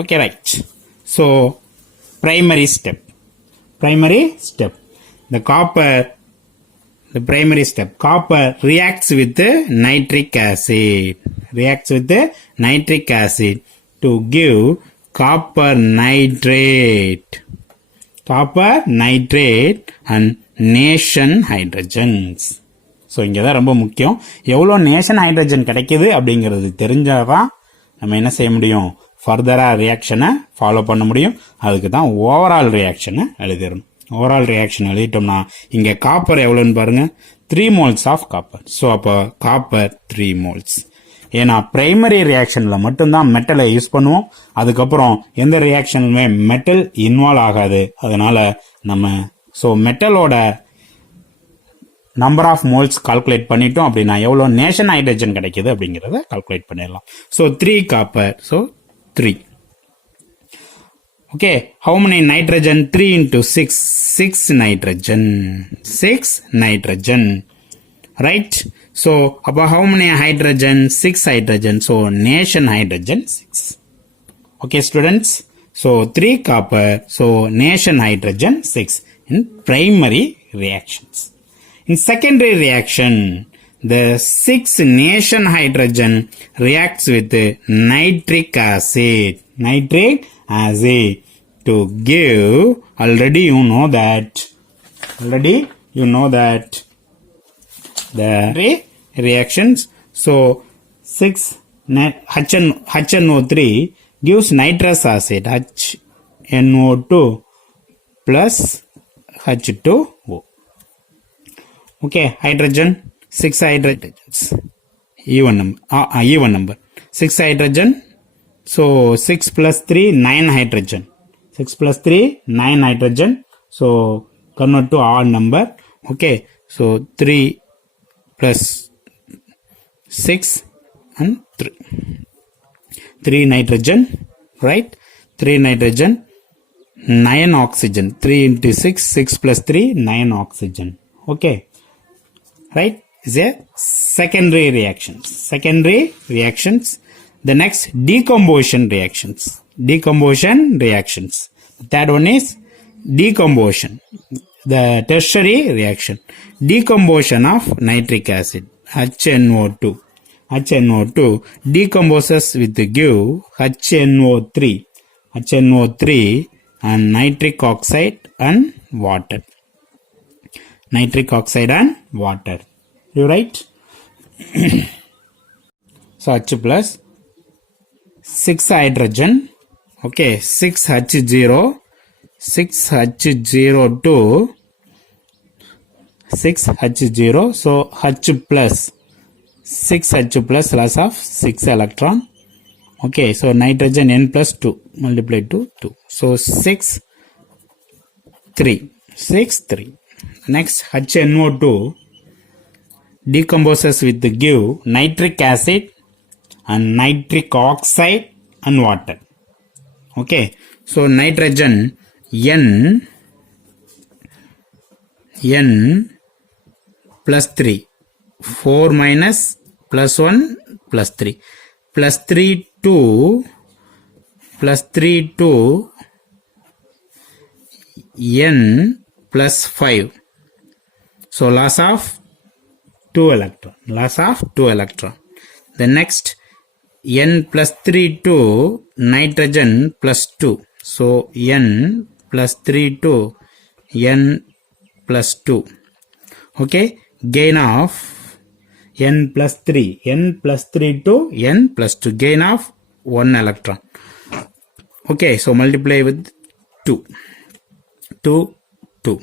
okay, right. So primary step, the primary step, copper reacts with the nitric acid, to give copper nitrate and nation hydrogens. So இங்கே தான் ரொம்ப முக்கியம். எவ்வளோ நேஷன் hydrogen கிடைக்குது அப்படிங்கிறது தெரிஞ்சாதான் நம்ம என்ன செய்ய முடியும், ஃபர்தராக ரியாக்ஷனை ஃபாலோ பண்ண முடியும். அதுக்கு தான் ஓவரால் ரியாக்ஷனை எழுதிடணும். ஓவரால் ரியாக்ஷன் எழுதிட்டோம்னா இங்கே காப்பர் எவ்வளோன்னு பாருங்க, 3 moles ஆஃப் காப்பர். ஸோ அப்போ காப்பர் 3 moles. ஏன்னா பிரைமரி ரியாக்ஷனில் மட்டும்தான் மெட்டலை யூஸ் பண்ணுவோம். அதுக்கப்புறம் எந்த ரியாக்ஷனுமே மெட்டல் இன்வால்வ் ஆகாது. அதனால நம்ம ஸோ மெட்டலோட நம்பர் ஆஃப் மோல்ஸ் கால்குலேட் பண்ணிட்டோம் அப்படின்னா எவ்வளோ நேஷன் ஹைட்ரஜன் கிடைக்குது அப்படிங்கிறத கால்குலேட் பண்ணிடலாம். So 3 copper, so 3. Okay, how many nitrogen? 3 into 6, 6 nitrogen, 6 nitrogen, right? So அப்போ how many hydrogen? 6 hydrogen, so nation hydrogen 6. Okay students, so 3 copper, so nation hydrogen 6 in primary reactions. In secondary reaction, the 6 nation hydrogen reacts with nitric acid to give, already you know that the reactions. So 6 HNO3 gives nitrous acid HNO2 plus H2O. Okay, hydrogen, 6 hydrogens, even number, 6 hydrogen, so 6 plus 3, 9 hydrogen, 6 plus 3, 9 hydrogen, so convert to odd number. Okay, so 3 plus 6 and 3 nitrogen, right? 3 nitrogen, 9 oxygen, 3 into 6, 6 plus 3, 9 oxygen. Okay, right? Is a secondary reactions. Secondary reactions. The next, decomposition reactions. Decomposition reactions. The third one is decomposition. The tertiary reaction. Decomposition of nitric acid, HNO2. HNO2 decomposes with the give HNO3. HNO3 and nitric oxide and water. Nitric oxide and water. You write? So H plus 6 hydrogen. Okay, 6H0, 6H02, 6H0. So H plus 6H plus loss of 6 electron. Okay, so nitrogen N plus 2 multiplied to 2. So 6, 3. 6, 3. Next, HNO2 decomposes with the give nitric acid and nitric oxide and water. Okay, so nitrogen N plus 3, 4 minus plus 1 plus 3, plus 3 2, plus 3 2, N plus 5. So loss of 2 electron. Loss of 2 electron. The next, N plus 3 2, nitrogen plus 2. So N plus 3 2, N plus 2. Okay, gain of N plus 3. N plus 3 to N plus 2. Gain of 1 electron. Okay, so multiply with 2. 2, 2.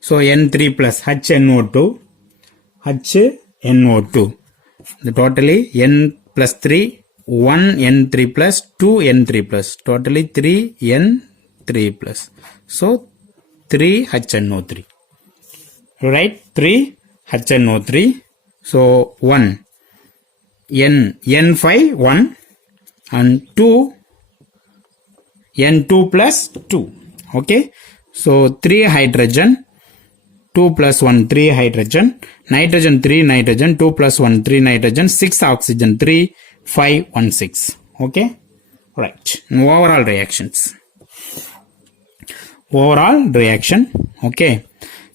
So N3 plus HNO2. HNO2. The totally N plus 3, 1 N3 plus 2 N3 plus. Totally 3 N3 plus. So 3 HNO3. Right? 3 HNO3. So 1 N5 1 and 2 N2 plus 2. Okay. So 3 hydrogen, 2 plus 1 3 hydrogen, nitrogen 3 nitrogen, 2 plus 1 3 nitrogen, 6 oxygen, 3 5 1 6. Okay. Right. Overall reactions. Overall reaction. Okay.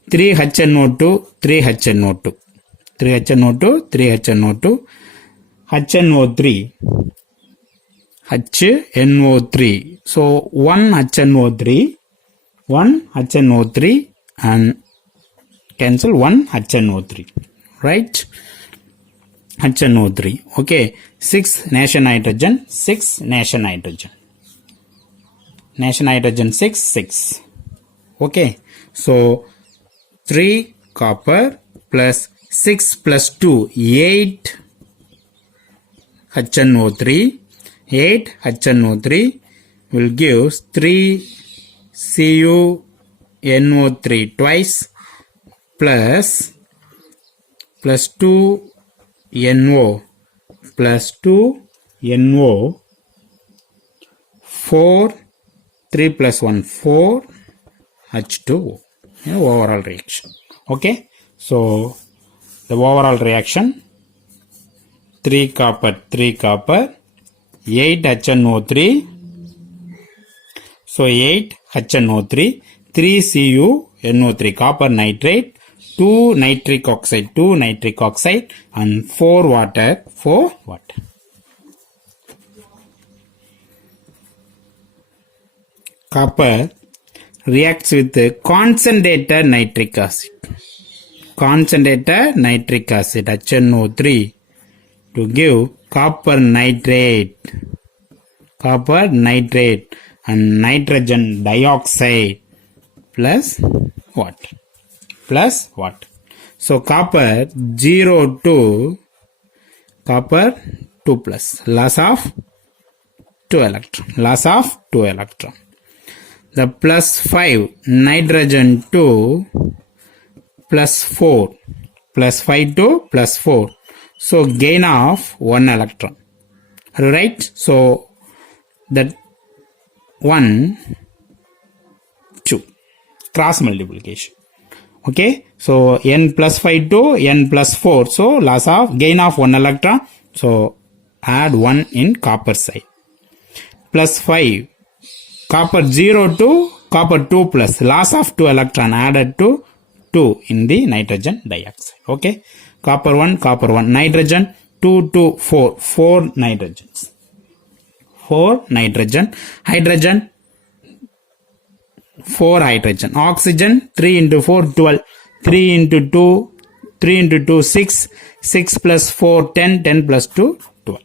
3 HNO2, 3 HNO2. 3 HNO2, 3 HNO2, HNO3, HNO3. So 1 HNO3, 1 HNO3 and cancel 1 HNO3, right? HNO3. Okay, 6 nation nitrogen, 6 nation nitrogen. Nation nitrogen 6, 6. Okay, so 3 copper plus 6 plus 2, 8 HNO3. 8 HNO3 will give 3 CuNO3 twice plus 2 NO plus 2 NO 4 3 plus 1 4 H2O. Overall reaction. Okay, so the overall reaction 3 copper 8 HNO3. So 8 HNO3, 3 CuNO3 copper nitrate, 2 nitric oxide and 4 water. Copper reacts with the concentrated nitric acid. Concentrated nitric acid HNO3 to give copper nitrate and nitrogen dioxide plus water. So copper 2 plus loss of 2 electron. The plus 5 nitrogen 2 plus 4 plus 5 to plus 4. So gain of 1 electron. Right? So that 1 2 cross multiplication. Okay, so n plus 5 to n plus 4. So gain of 1 electron. So add 1 in copper side. Plus 5 copper 0 to copper 2 plus loss of 2 electron added to 2 in the nitrogen dioxide. Okay, copper 1 nitrogen 2 to 4 nitrogens. 4 nitrogen, hydrogen 4 hydrogen, oxygen 3 into 4 12, 3 into 2 6, 6 plus 4 10 plus 2 12.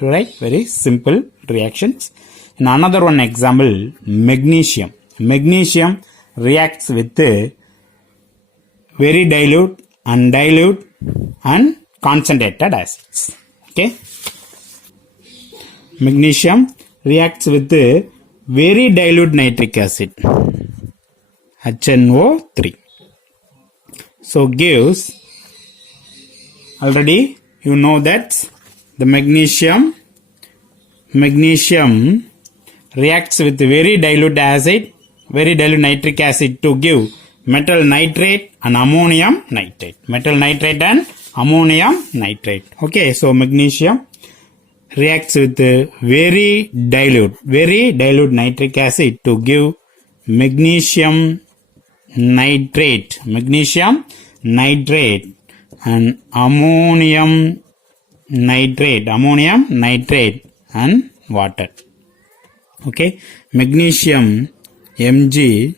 Right? Very simple reactions. In another one example, magnesium. Magnesium reacts with very dilute, undilute and concentrated acids. Okay. Magnesium reacts with very dilute nitric acid, HNO₃. So gives, already you know that the magnesium reacts with very dilute nitric acid to give metal nitrate and ammonium nitrate. Okay, so magnesium reacts with very dilute nitric acid to give magnesium nitrate and ammonium nitrate and water. Okay, magnesium Mg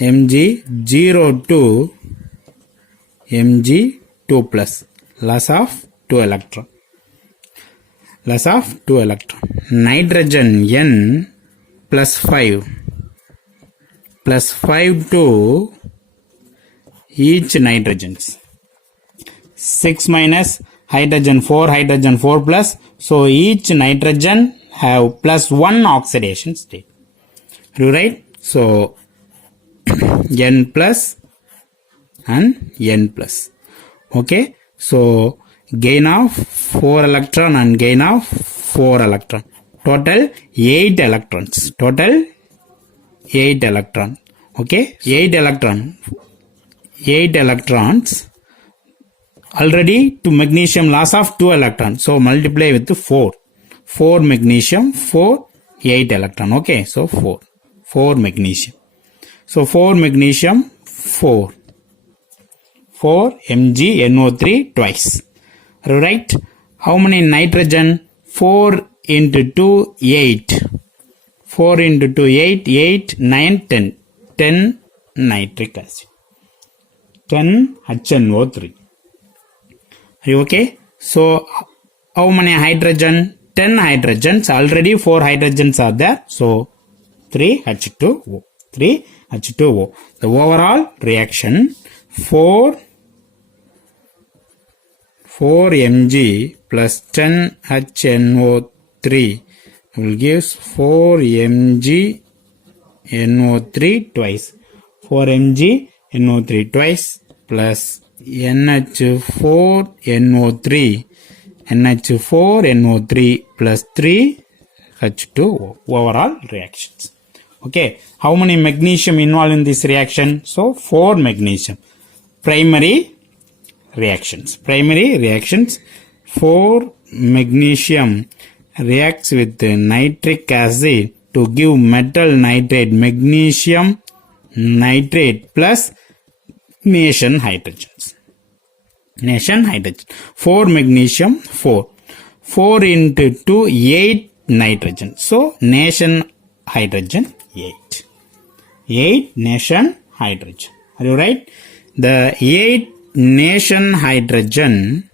0 to Mg2 plus loss of 2 electron. Nitrogen N plus 5 to each nitrogens. 6 minus hydrogen 4 plus. So each nitrogen have plus 1 oxidation state. Right? So N plus and N plus. Okay. So gain of 4 electron and gain of 4 electron. Total 8 electrons. Okay. 8 electrons. Already to magnesium loss of 2 electrons. So multiply with 4. 4 magnesium, 4, 8 electron. Okay. So 4 magnesium. So 4 magnesium, 4 MgNO3 twice. Right? How many nitrogen? 4 into 2, 8. 4 into 2, 8, 9, 10. 10 nitric acid. 10 HNO3. Are you okay? So, how many hydrogen? 10 hydrogens. Already 4 hydrogens are there. So, 3 H2O. The overall reaction, 4 Mg plus 10 HNO3 will give 4 MgNO3 twice. 4 MgNO3 twice plus NH4NO3 plus 3 H2O. Overall reactions. Okay. How many magnesium involved in this reaction? So 4 magnesium. Primary reactions. 4 magnesium reacts with nitric acid to give metal nitrate, magnesium nitrate plus nation hydrogens. 4 magnesium, 4 into 2, 8 nitrogen. So nation hydrogen 8 nation hydrogen. Are you right? The 8 nation hydrogen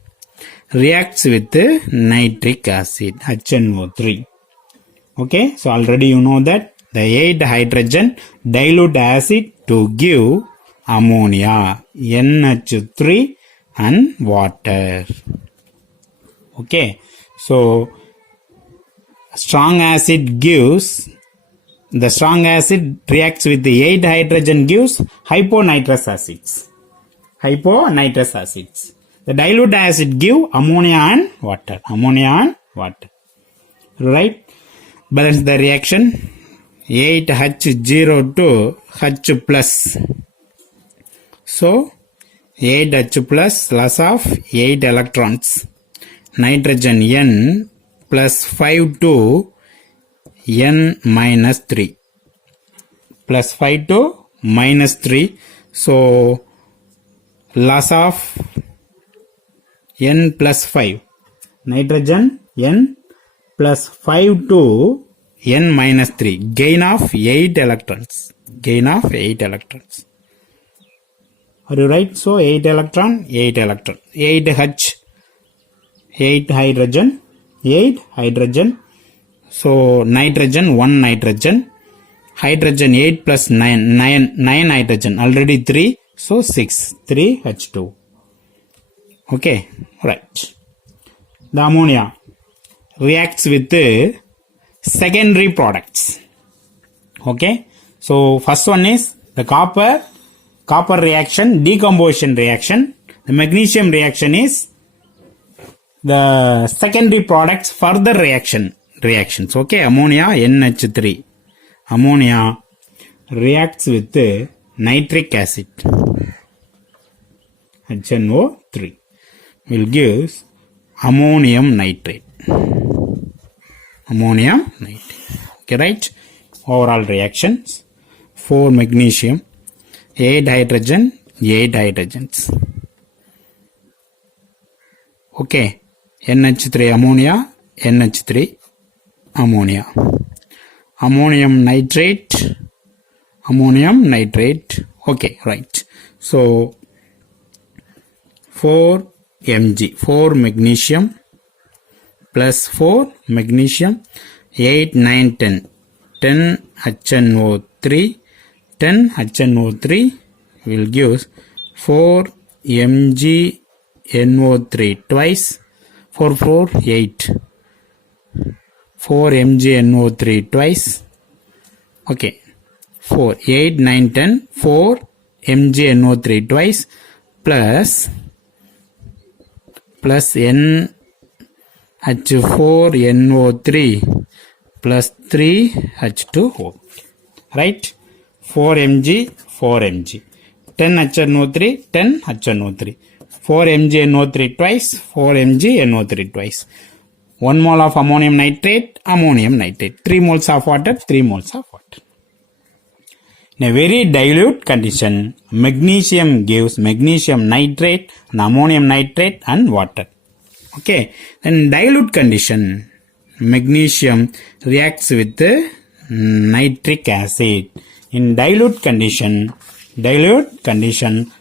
reacts with nitric acid, HNO₃. Okay, so already you know that the 8 hydrogen dilute acid to give ammonia, NH3 and water. Okay, so strong acid gives, the strong acid reacts with the 8 hydrogen gives hyponitrous acids. Hyponitrous acids. The dilute acid give ammonia and water. Ammonia and water. Right? Balance the reaction. 8H02 H plus. So 8H plus loss of 8 electrons. Nitrogen N plus 5 to N minus 3. Plus 5 to minus 3. So loss of N plus 5. Nitrogen N plus 5 to N minus 3. Gain of 8 electrons. Gain of 8 electrons. Are you right? So 8 electron, 8 electron. 8H, 8 hydrogen, 8 hydrogen. So nitrogen, 1 nitrogen. Hydrogen 8 plus 9, 9 hydrogen. Already 3. So 6. 3H2. Okay, right. The ammonia reacts with the secondary products. Okay, so first one is the copper reaction, decomposition reaction. The magnesium reaction is the secondary products, further reactions. Okay, ammonia NH3. Ammonia reacts with the nitric acid, HNO₃, will give ammonium nitrate. Ammonium nitrate. Okay, right? Overall reactions: 4 magnesium, 8 hydrogen, 8 hydrogens. Okay, NH3 ammonia, NH3 ammonia. Ammonium nitrate. Okay, right. So 4 Mg, 4 magnesium plus 4 magnesium, 8, 9, 10. 10 HNO₃. 10 HNO₃ will give 4 MgNO3 twice. 4, 4, 8. 4 MgNO3 twice. Okay. 4, 8, 9, 10. 4 MgNO3 twice plus NH4NO3 plus 3H2O. Right? 4 Mg, 4 Mg. 10 HNO3, 10 HNO3. 4 MgNO3 twice, 4 MgNO3 twice. 1 mole of ammonium nitrate. 3 moles of water, 3 moles of water. In a very dilute condition, magnesium gives magnesium nitrate and ammonium nitrate and water. Okay, then dilute condition, magnesium reacts with the nitric acid. In dilute condition,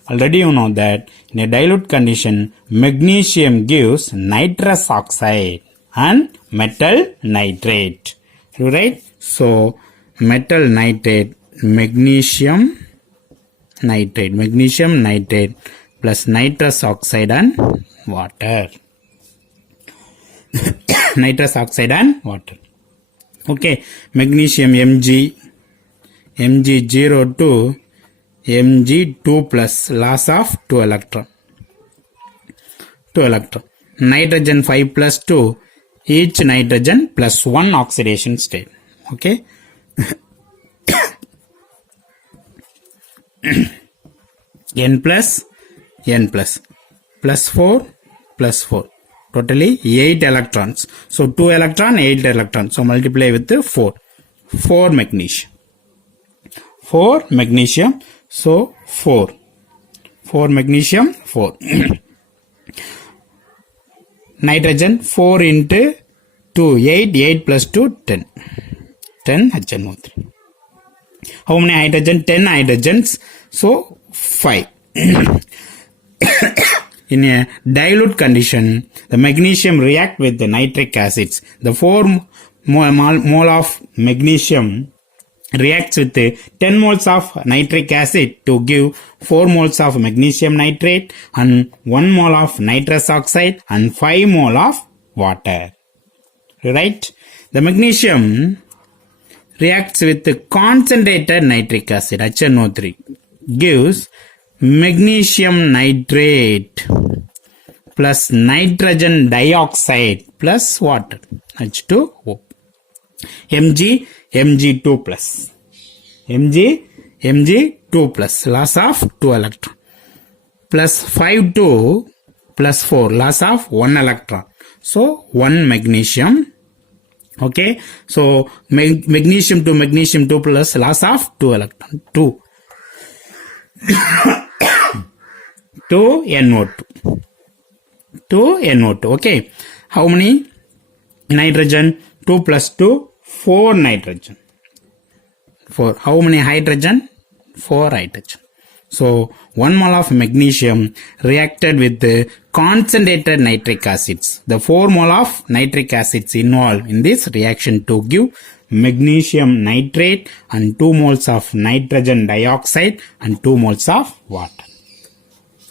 already you know that in a dilute condition, magnesium gives nitrous oxide and metal nitrate. Right? So metal nitrate, magnesium nitrate plus nitrous oxide and water. Nitrous oxide and water. Okay, magnesium Mg02, Mg2 plus, loss of 2 electron. Nitrogen 5 plus 2, each nitrogen plus 1 oxidation state. Okay. N plus plus 4 plus 4. Totally 8 electrons. So 2 electron, 8 electrons. So multiply with the 4. 4 magnesium. 4 magnesium. So 4. 4 magnesium, 4. Nitrogen 4 into 2, 8. 8 plus 2, 10. 10 HNO3. How many hydrogen? 10 hydrogens. So 5. in a dilute condition, the magnesium react with the nitric acids. The 4 mole of magnesium reacts with 10 moles of nitric acid to give 4 moles of magnesium nitrate and 1 mole of nitrous oxide and 5 mole of water. Right? The magnesium reacts with the concentrated nitric acid HNO₃, gives magnesium nitrate plus nitrogen dioxide plus water H2O. Mg2 plus Mg2 plus loss of 2 electron plus 5 2 plus 4 loss of 1 electron. So 1 magnesium. Okay, so magnesium 2 plus loss of 2 electron 2 NO2. Okay, how many nitrogen? 2 plus 2, 4 nitrogen. 4. How many hydrogen? 4 hydrogen. So 1 mole of magnesium reacted with the concentrated nitric acids. The 4 mole of nitric acids involved in this reaction to give magnesium nitrate and 2 moles of nitrogen dioxide and 2 moles of water.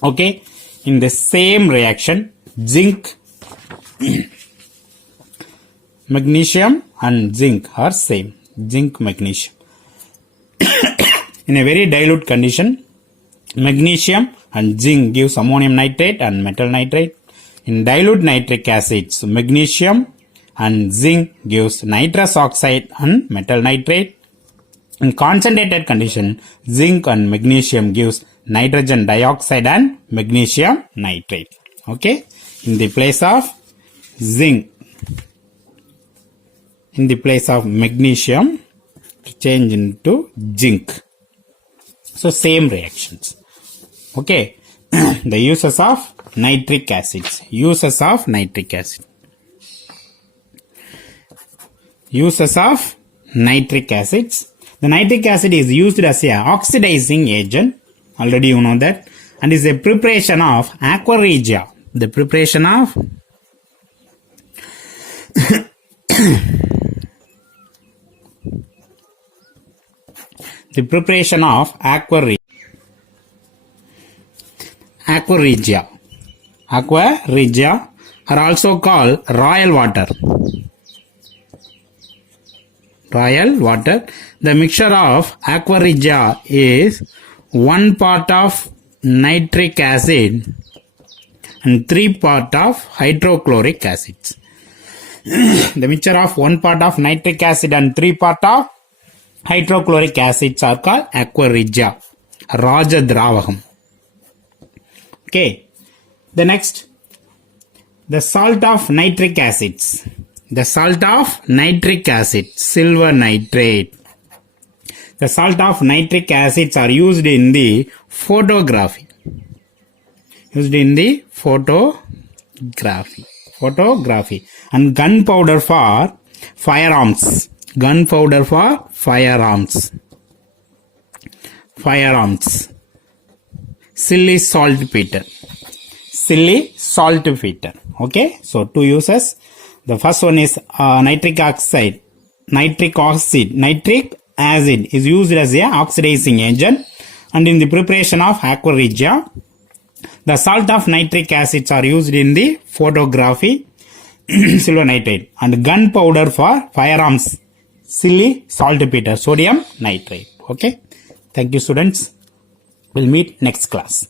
Okay, in the same reaction, zinc, magnesium and zinc are same. Zinc, magnesium. In a very dilute condition, magnesium and zinc gives ammonium nitrate and metal nitrate. In dilute nitric acids, magnesium and zinc gives nitrous oxide and metal nitrate. In concentrated condition, zinc and magnesium gives nitrogen dioxide and magnesium nitrate. Okay, in the place of zinc, in the place of magnesium, change into zinc. So same reactions. Okay, the uses of nitric acids. Uses of nitric acid. Uses of nitric acids. The nitric acid is used as a oxidizing agent. Already you know that. And is a preparation of aqua regia. The preparation of the preparation of aqua regia. Aqua regia. Aqua regia are also called royal water. Royal water. The mixture of aqua regia is 1 part of nitric acid and 3 part of hydrochloric acids. The mixture of 1 part of nitric acid and 3 part of hydrochloric acids are called aqua regia, Raja Dravagam. Okay. The next, the salt of nitric acids. The salt of nitric acid, silver nitrate. The salt of nitric acids are used in the photography. Used in the photography. And gunpowder for firearms. Gunpowder for firearms. Silly saltpeter. Okay, so 2 uses. The first one is nitric acid. Nitric acid is used as a oxidizing agent, and in the preparation of aqua regia, the salt of nitric acids are used in the photography, silver nitrate, and gunpowder for firearms, silly saltpeter, sodium nitrate. Okay, thank you students. We'll meet next class.